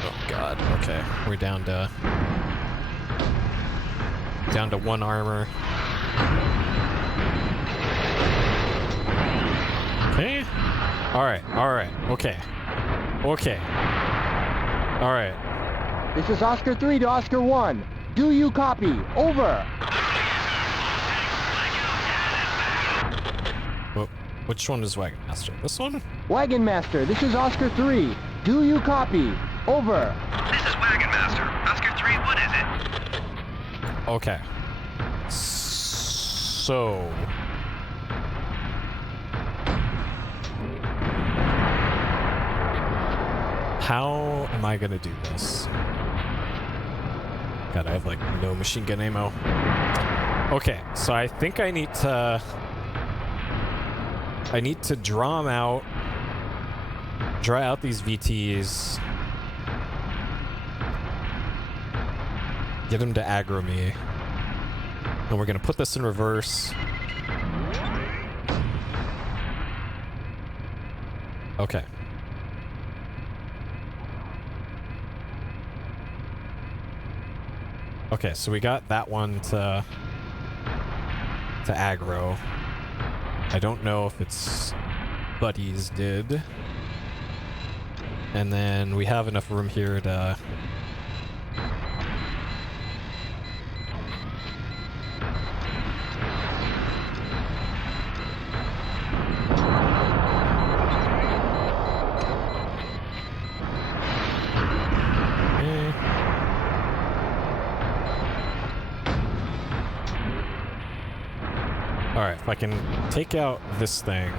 Oh god, okay. We're down to 1 armor. Okay. Alright. Okay. Alright. This is Oscar 3 to Oscar 1. Do you copy? Over. Well, which one is Wagon Master? This one? Wagon Master, this is Oscar 3. Do you copy? Over. This is Wagon Master. Oscar 3, what is it? Okay. So... How am I gonna do this? God, I have like no machine gun ammo. Okay, so I think I need to draw them out, draw out these VTs, get them to aggro me, and we're gonna put this in reverse. Okay. Okay, so we got that one to aggro. I don't know if it's buddies did. And then we have enough room here to... Alright, if I can take out this thing.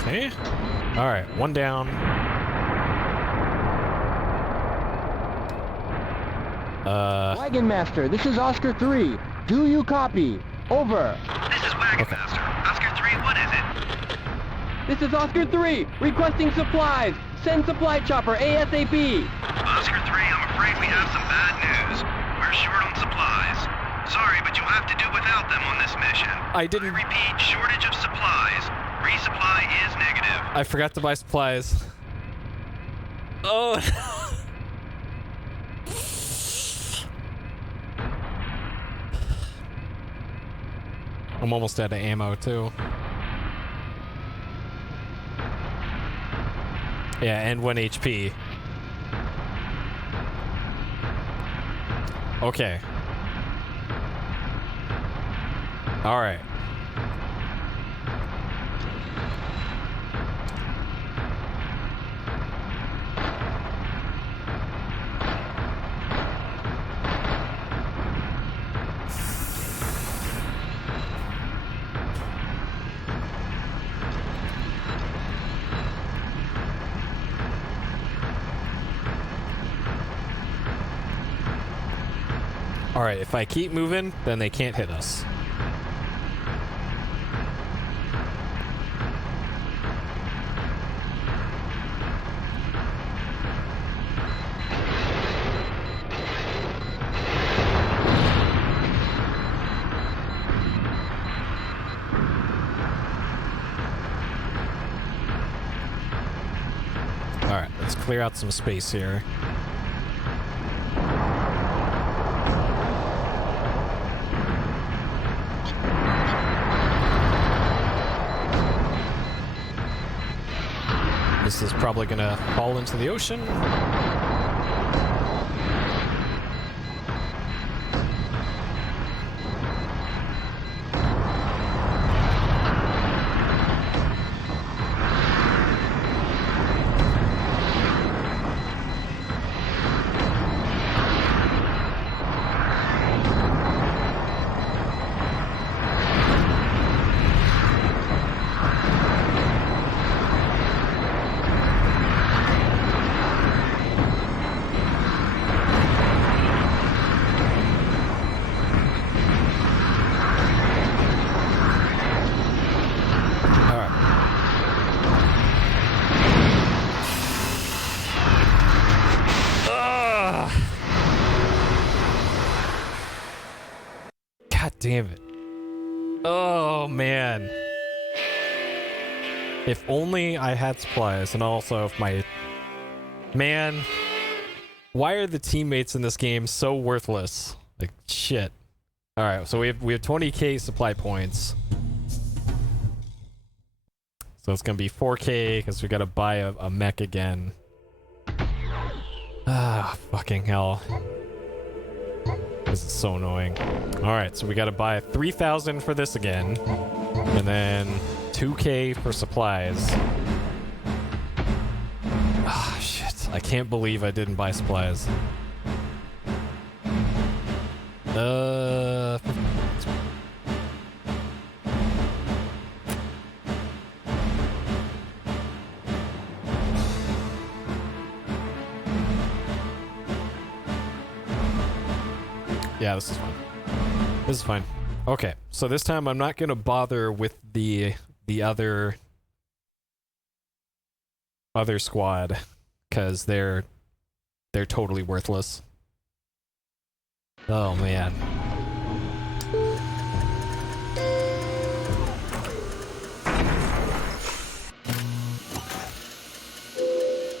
Okay. Alright, one down. Wagon Master, this is Oscar 3. Do you copy? Over. This is Wagon Master. Oscar 3, what is it? This is Oscar 3, requesting supplies. Send supply chopper ASAP. Oscar 3, I'm afraid we have some bad news. We're short on supplies. Sorry, but you'll have to do without them on this mission. I didn't... I repeat, shortage of supplies. Resupply is negative. I forgot to buy supplies. Oh. I'm almost out of ammo, too. Yeah, and 1 HP. Okay. Alright. Alright, if I keep moving, then they can't hit us. Alright, let's clear out some space here. This is probably gonna fall into the ocean. God damn it. Oh, man. If only I had supplies, and also if my... Man. Why are the teammates in this game so worthless? Like, shit. Alright, so we have 20k supply points. So it's gonna be 4k, because we gotta buy a mech again. Ah, fucking hell. This is so annoying. Alright, so we gotta buy 3,000 for this again. And then 2k for supplies. Ah, shit. I can't believe I didn't buy supplies. Yeah, this is fine. This is fine. Okay, so this time I'm not gonna bother with the other squad, because they're totally worthless. Oh man.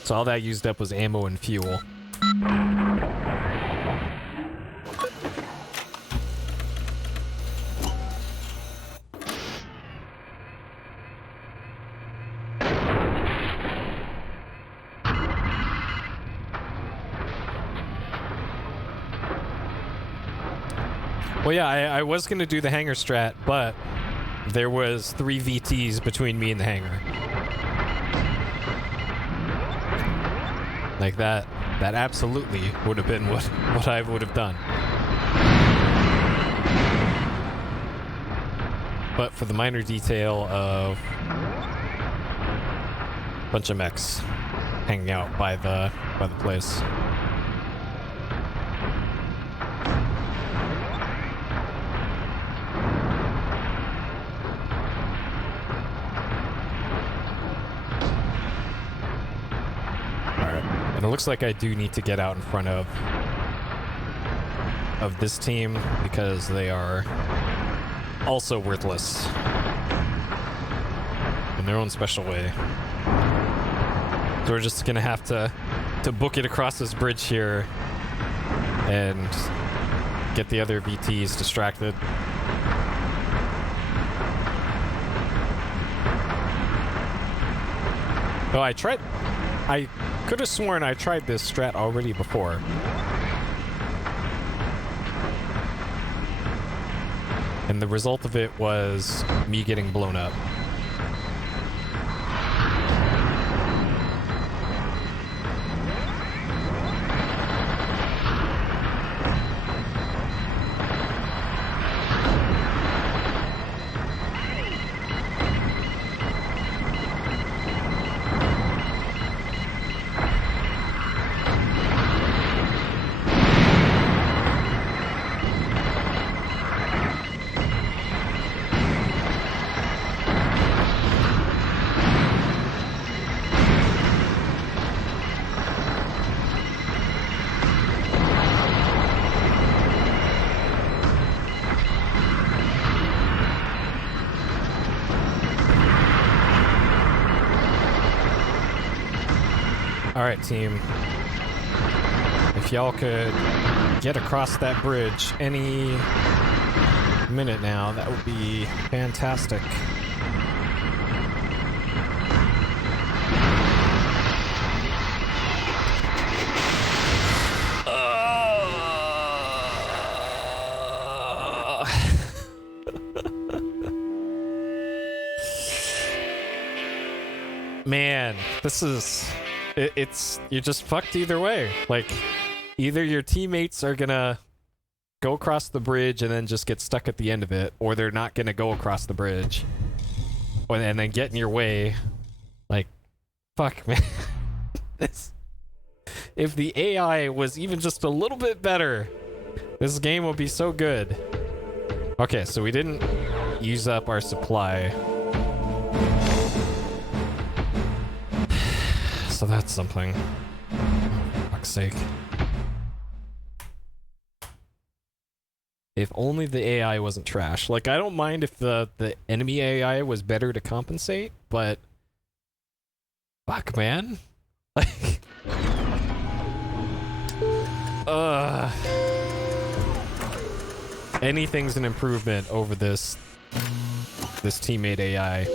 So all that used up was ammo and fuel. Well, yeah, I was going to do the hangar strat, but there was 3 VTs between me and the hangar. Like that absolutely would have been what I would have done. But for the minor detail of a bunch of mechs hanging out by the place. And it looks like I do need to get out in front of this team, because they are also worthless. in their own special way. So we're just gonna have to book it across this bridge here and get the other VTs distracted. Oh, I could have sworn I tried this strat already before. And the result of it was me getting blown up. Alright, team. If y'all could get across that bridge any minute now, that would be fantastic. Man, this is... It's you're just fucked either way. Like, either your teammates are gonna go across the bridge and then just get stuck at the end of it, or they're not gonna go across the bridge and then get in your way. Like, fuck, man. If the AI was even just a little bit better, this game would be so good. Okay, so we didn't use up our supply. So that's something. For fuck's sake. If only the AI wasn't trash. Like, I don't mind if the enemy AI was better to compensate, but... Fuck, man. Like... Anything's an improvement over this teammate AI.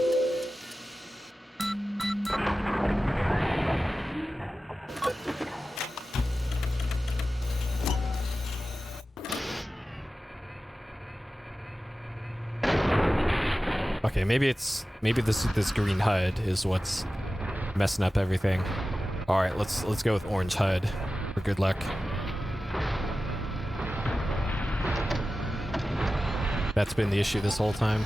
Okay, maybe this green HUD is what's messing up everything. All right, let's go with orange HUD for good luck. That's been the issue this whole time.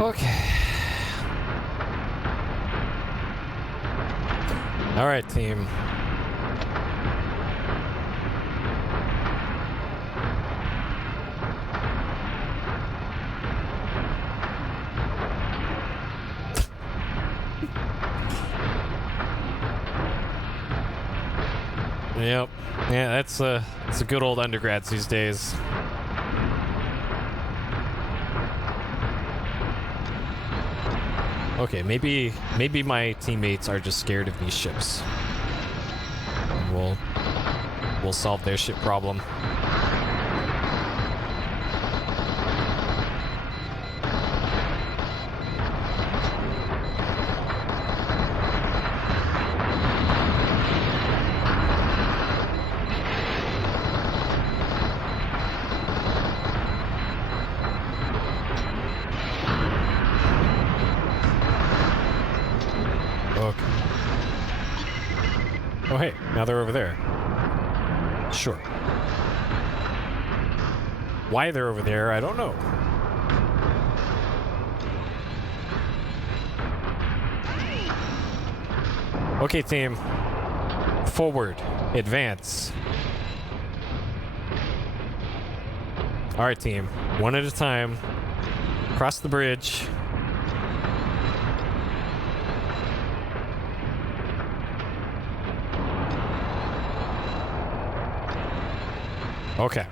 Okay. All right, team. Yep. Yeah, it's a good old undergrads these days. Okay, maybe my teammates are just scared of these ships. And we'll solve their ship problem. now they're over there. Sure. Why they're over there, I don't know. Okay, team. Forward. Advance. Alright, team. One at a time. Cross the bridge. Okay.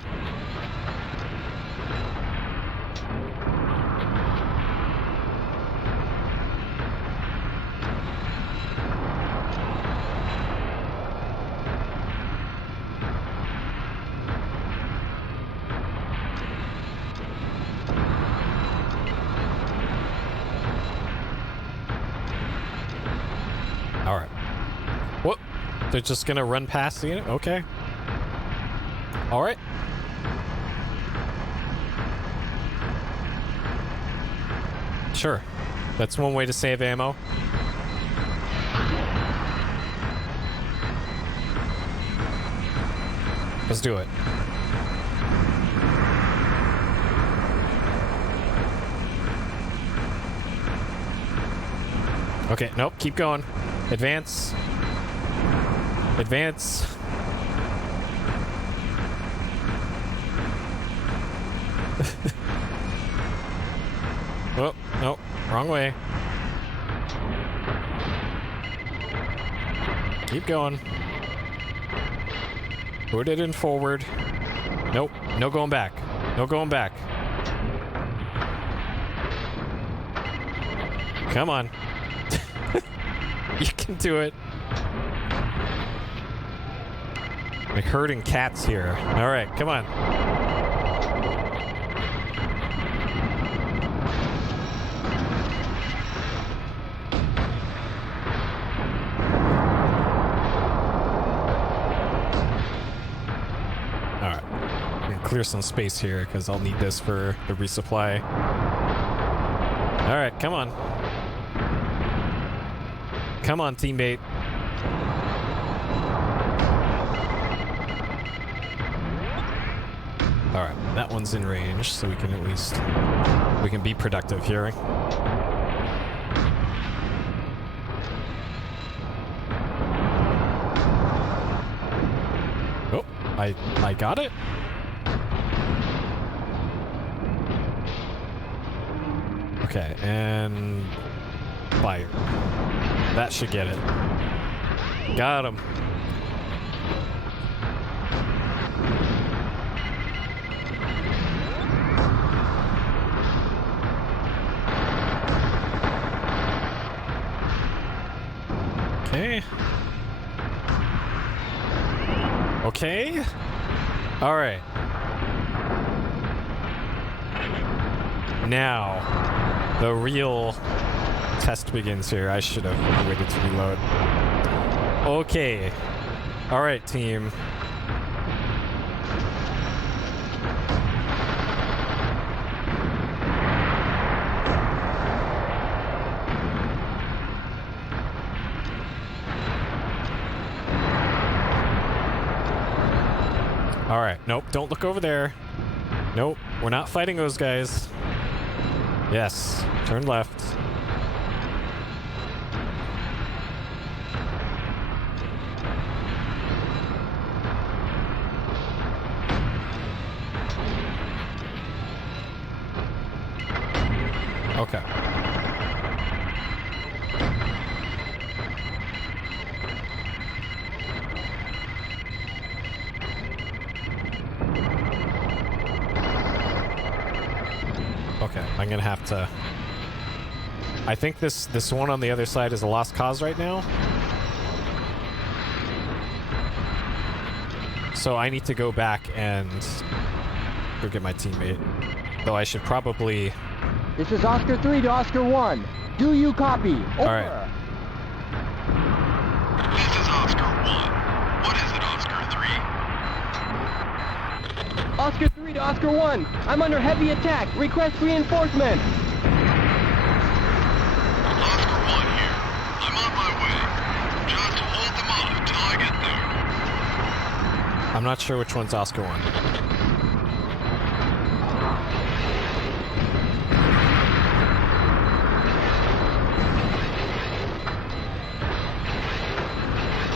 All right. What? They're just gonna run past the unit? Okay. All right. Sure. That's one way to save ammo. Let's do it. Okay, nope, keep going. Advance. Advance. Oh, no, wrong way. Keep going. Put it in forward. Nope, no going back. No going back. Come on. You can do it. Like herding cats here. All right, come on. All right, I'm gonna clear some space here because I'll need this for the resupply. All right, come on. Come on, teammate. All right, that one's in range, so we can at least be productive here. Oh, I got it. Okay, and fire. That should get it. Got him. Okay. Okay. All right. Now, the real test begins here. I should have waited to reload. Okay. All right, team. All right. Nope. Don't look over there. Nope. We're not fighting those guys. Yes. Turn left. Okay. Okay, I'm gonna have to... I think this one on the other side is a lost cause right now. So I need to go back and go get my teammate. Though I should probably... This is Oscar 3 to Oscar 1. Do you copy? Over. All right. This is Oscar 1. What is it, Oscar 3? Oscar 3 to Oscar 1. I'm under heavy attack. Request reinforcement. Oscar 1 here. I'm on my way. Just hold them off till I get there. I'm not sure which one's Oscar 1.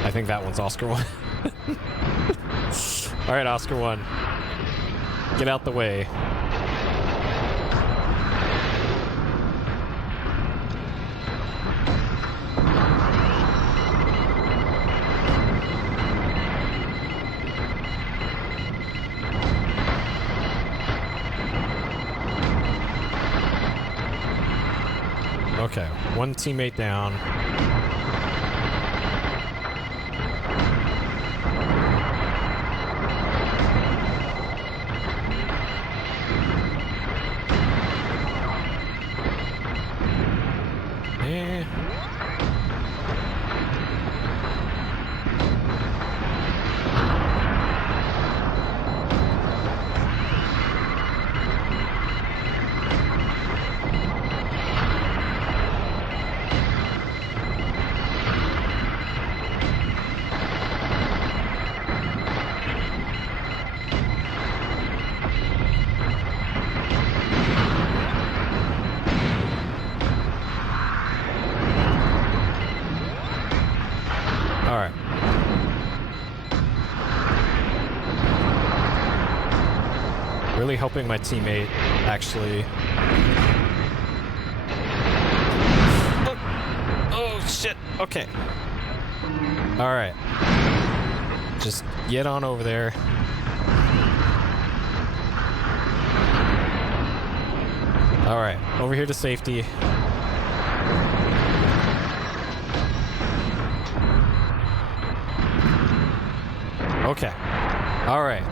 I think that one's Oscar 1. Alright, Oscar 1. Get out the way. Okay, one teammate down. Really hoping my teammate actually... Oh shit, okay. Alright. Just get on over there. Alright, over here to safety. Okay. Alright.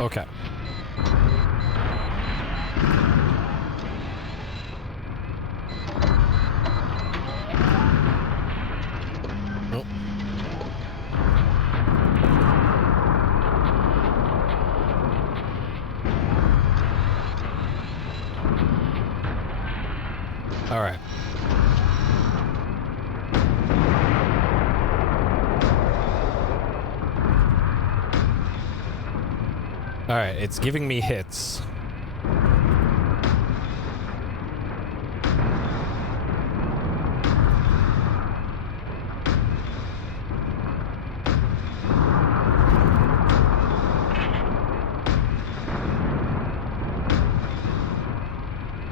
Okay. Nope. All right. Alright, it's giving me hits.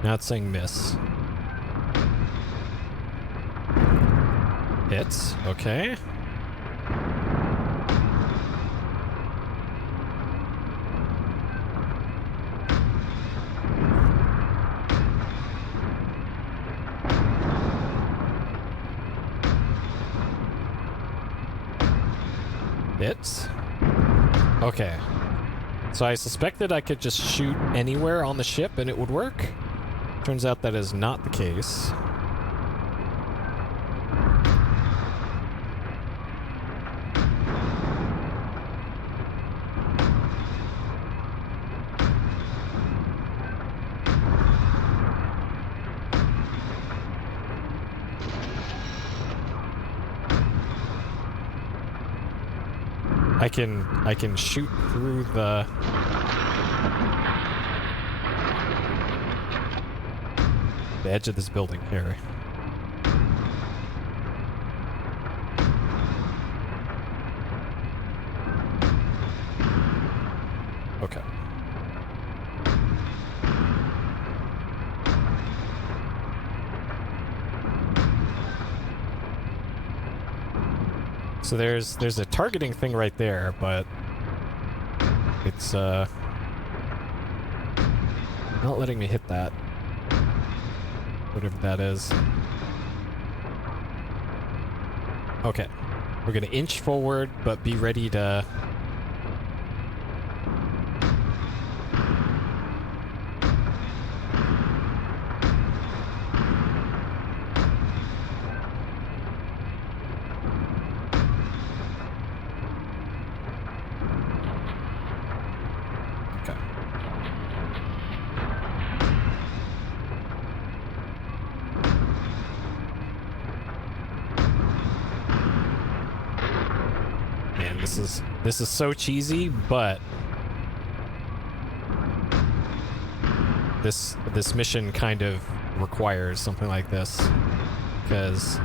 Now it's saying miss. Hits, okay. Hits. Okay. So I suspected I could just shoot anywhere on the ship and it would work. Turns out that is not the case. I can shoot through the edge of this building here. Okay. So there's a targeting thing right there, but it's not letting me hit that. Whatever that is. Okay. We're gonna inch forward, but be ready to This is so cheesy, but this mission kind of requires something like this, because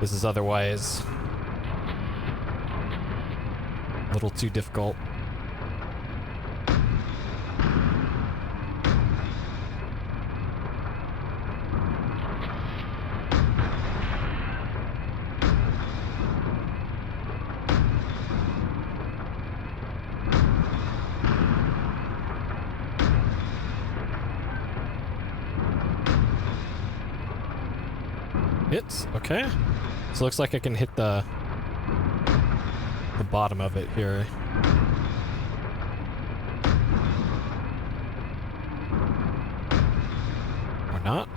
this is otherwise a little too difficult. Hits, okay. So looks like I can hit the bottom of it here. Or not.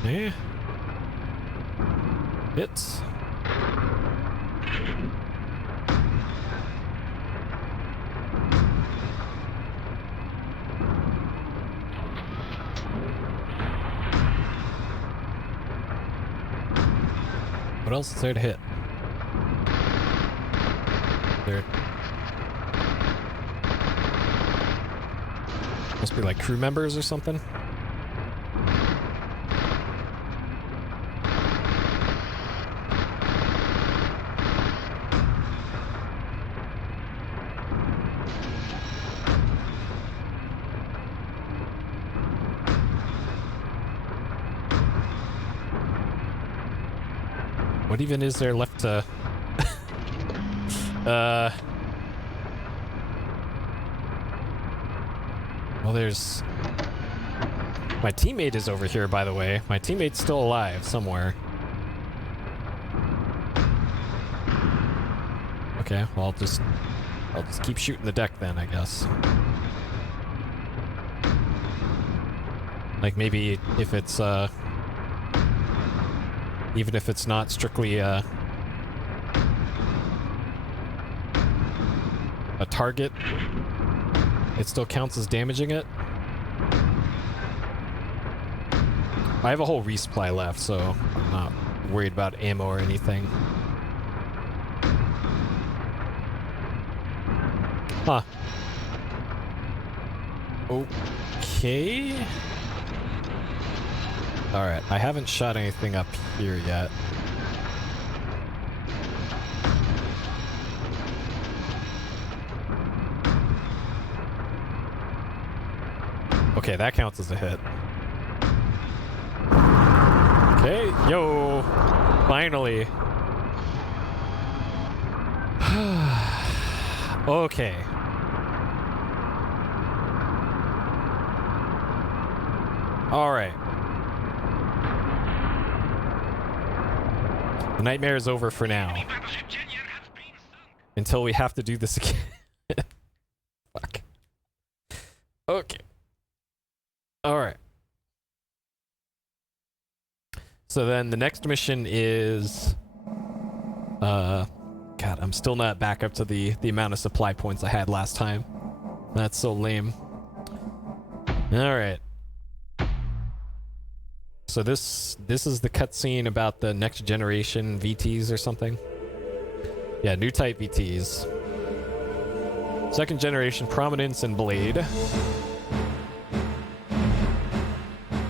Okay. Hits. What else is there to hit? There must be like crew members or something. What even is there left to... Well, there's... My teammate is over here, by the way. My teammate's still alive somewhere. Okay, well, I'll just keep shooting the deck then, I guess. Like, maybe if it's, even if it's not strictly a target, it still counts as damaging it. I have a whole resupply left, so I'm not worried about ammo or anything. Huh. Okay. Alright, I haven't shot anything up here yet. Okay, that counts as a hit. Okay, yo! Finally! Okay. Alright. The nightmare is over for now. Until we have to do this again. Fuck. Okay. Alright. So then the next mission is... God, I'm still not back up to the amount of supply points I had last time. That's so lame. Alright. So this is the cutscene about the next generation VTs or something. Yeah, new type VTs. Second generation prominence and blade.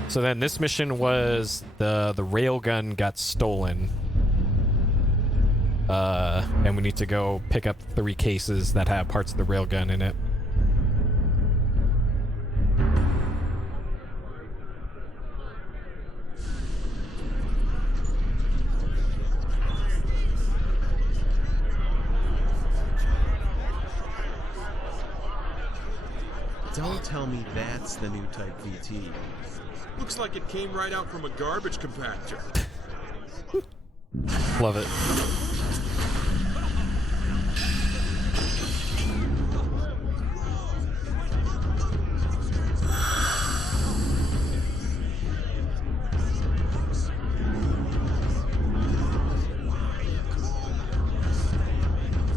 So then this mission was the railgun got stolen. And we need to go pick up 3 cases that have parts of the railgun in it. Don't tell me that's the new type VT. Looks like it came right out from a garbage compactor. Love it.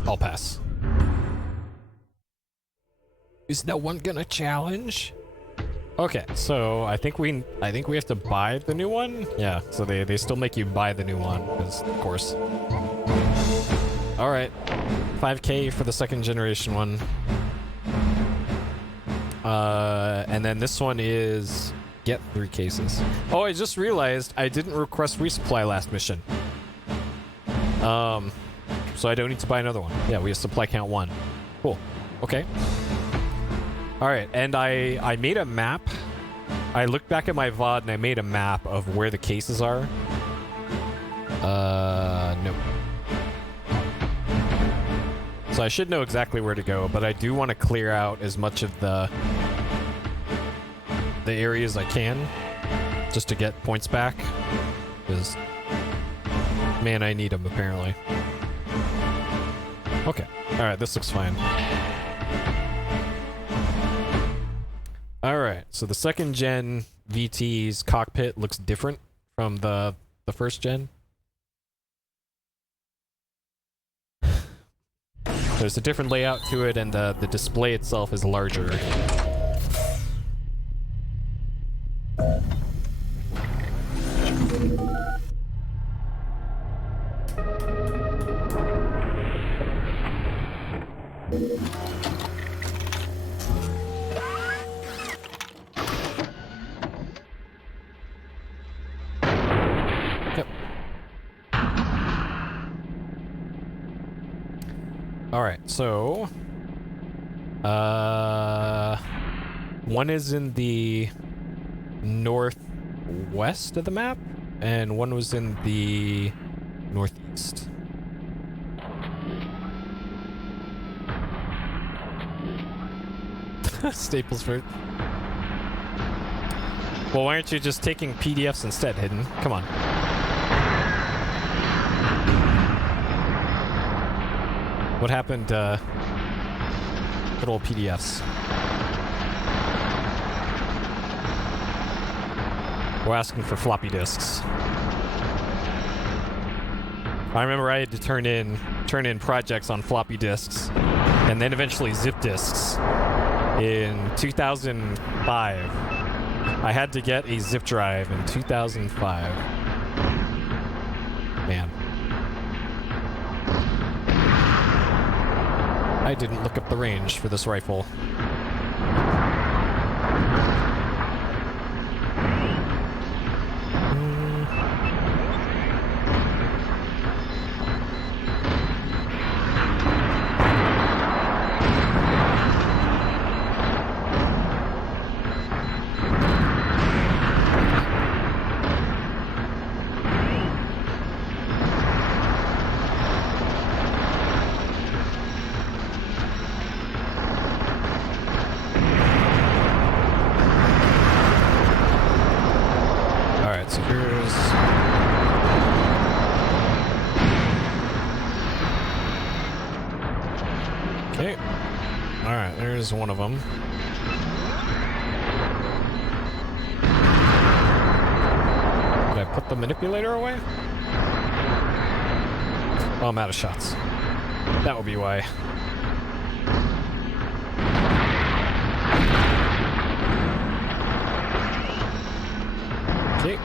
I'll pass. Is no one gonna challenge? Okay, so I think we have to buy the new one. Yeah, so they still make you buy the new one, because of course. All right, 5K for the second generation one. And then this one is get 3 cases. Oh, I just realized I didn't request resupply last mission. So I don't need to buy another one. Yeah, we have supply count 1. Cool. Okay. All right, and I made a map. I looked back at my VOD and I made a map of where the cases are. Nope. So I should know exactly where to go, but I do want to clear out as much of the areas I can, just to get points back. Because, man, I need them apparently. Okay. All right, this looks fine. All right, so the second gen VT's cockpit looks different from the first gen. There's a different layout to it, and the display itself is larger. Yep. All right, so one is in the northwest of the map, and one was in the northeast. Staplesford. Well, why aren't you just taking PDFs instead, Hidden? Come on. What happened, good old PDFs? We're asking for floppy disks. I remember I had to turn in projects on floppy disks, and then eventually zip disks. In 2005, I had to get a zip drive in 2005. Man. I didn't look up the range for this rifle. One of them. Did I put the manipulator away? Oh, I'm out of shots. That would be why. Okay.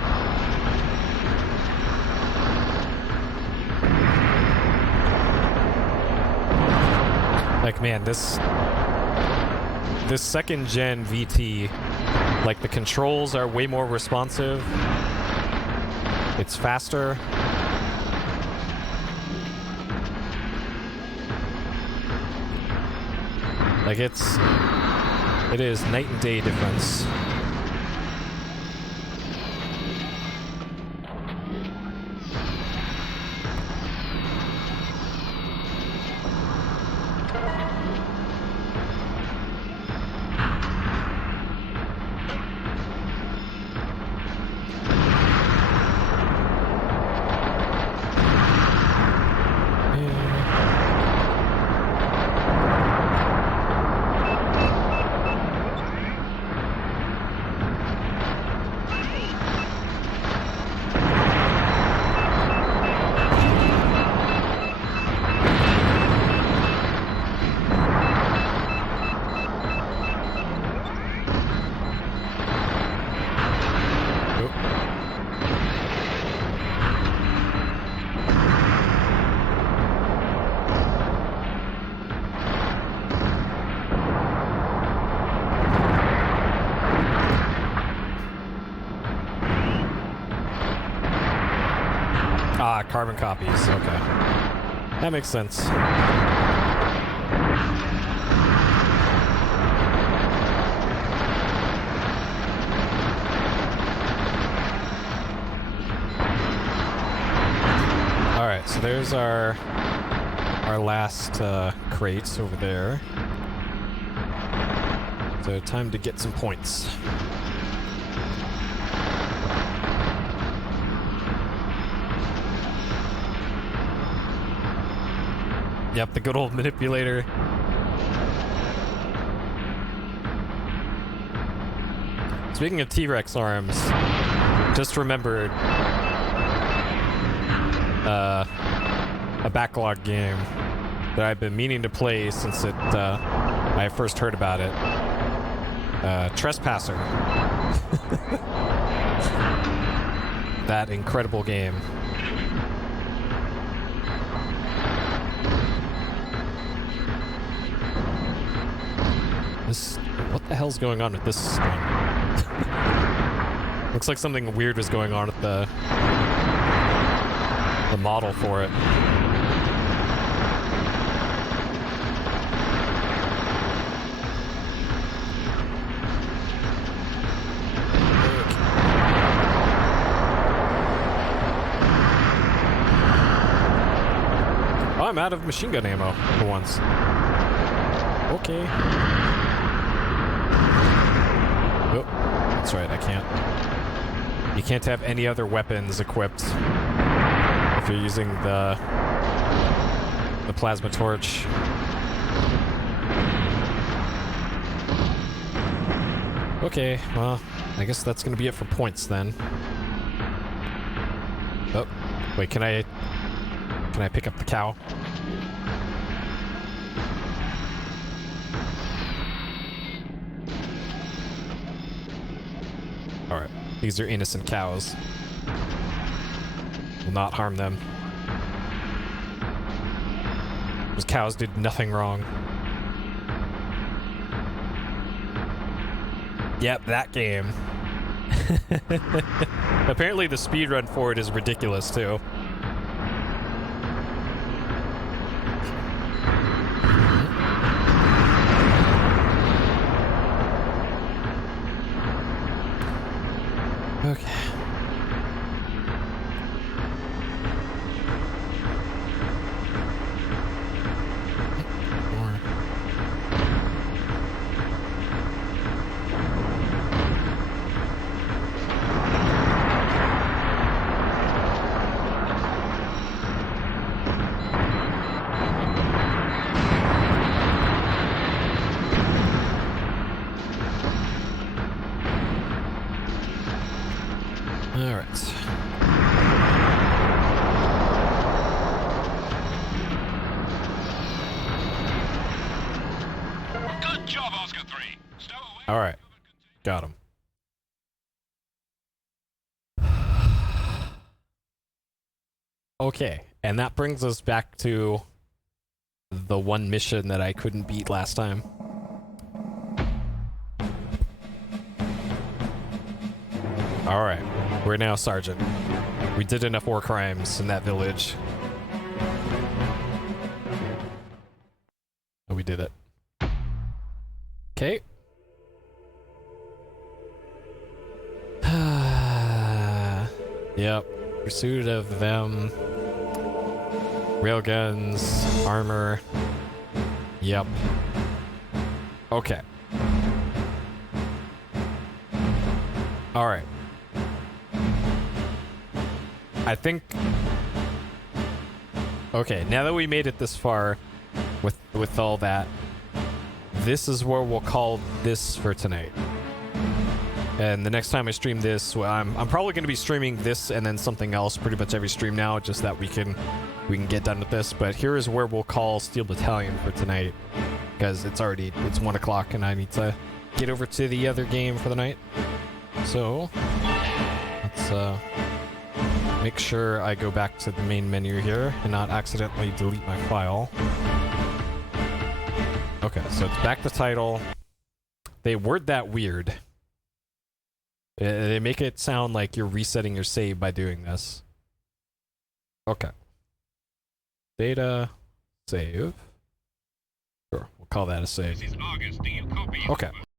Like, man, this second gen VT, like, the controls are way more responsive. It's faster. Like, it is night and day difference. Ah, carbon copies. Okay. That makes sense. Alright, so there's our last crate over there. So time to get some points. Yep, the good old manipulator. Speaking of T-Rex arms, just remembered a backlog game that I've been meaning to play since I first heard about it. Trespasser. That incredible game. What the hell's going on with this one? Looks like something weird was going on with the model for it. Oh, I'm out of machine gun ammo for once. Okay. Oh, that's right, I can't. You can't have any other weapons equipped if you're using the plasma torch. Okay, well, I guess that's gonna be it for points then. Oh, wait, can I pick up the cow? Alright, these are innocent cows. Will not harm them. Those cows did nothing wrong. Yep, that game. Apparently the speedrun for it is ridiculous too. Okay. More. All right. Good job, Oscar 3. Stow away. All right. Got him. Okay, and that brings us back to the one mission that I couldn't beat last time. All right, we're now Sergeant. We did enough war crimes in that village. Oh, we did it. Okay. Yep. Pursuit of them. Railguns. Armor. Yep. Okay. Alright. I think... Okay, now that we made it this far with all that, this is where we'll call this for tonight. And the next time I stream this, well, I'm probably going to be streaming this and then something else pretty much every stream now, just that we can get done with this. But here is where we'll call Steel Battalion for tonight, because it's 1 o'clock and I need to get over to the other game for the night. So let's make sure I go back to the main menu here and not accidentally delete my file. Okay, so it's back to title. They word that weird. They make it sound like you're resetting your save by doing this. Okay. Data, save. Sure, we'll call that a save. This is August. Do you copy? Okay.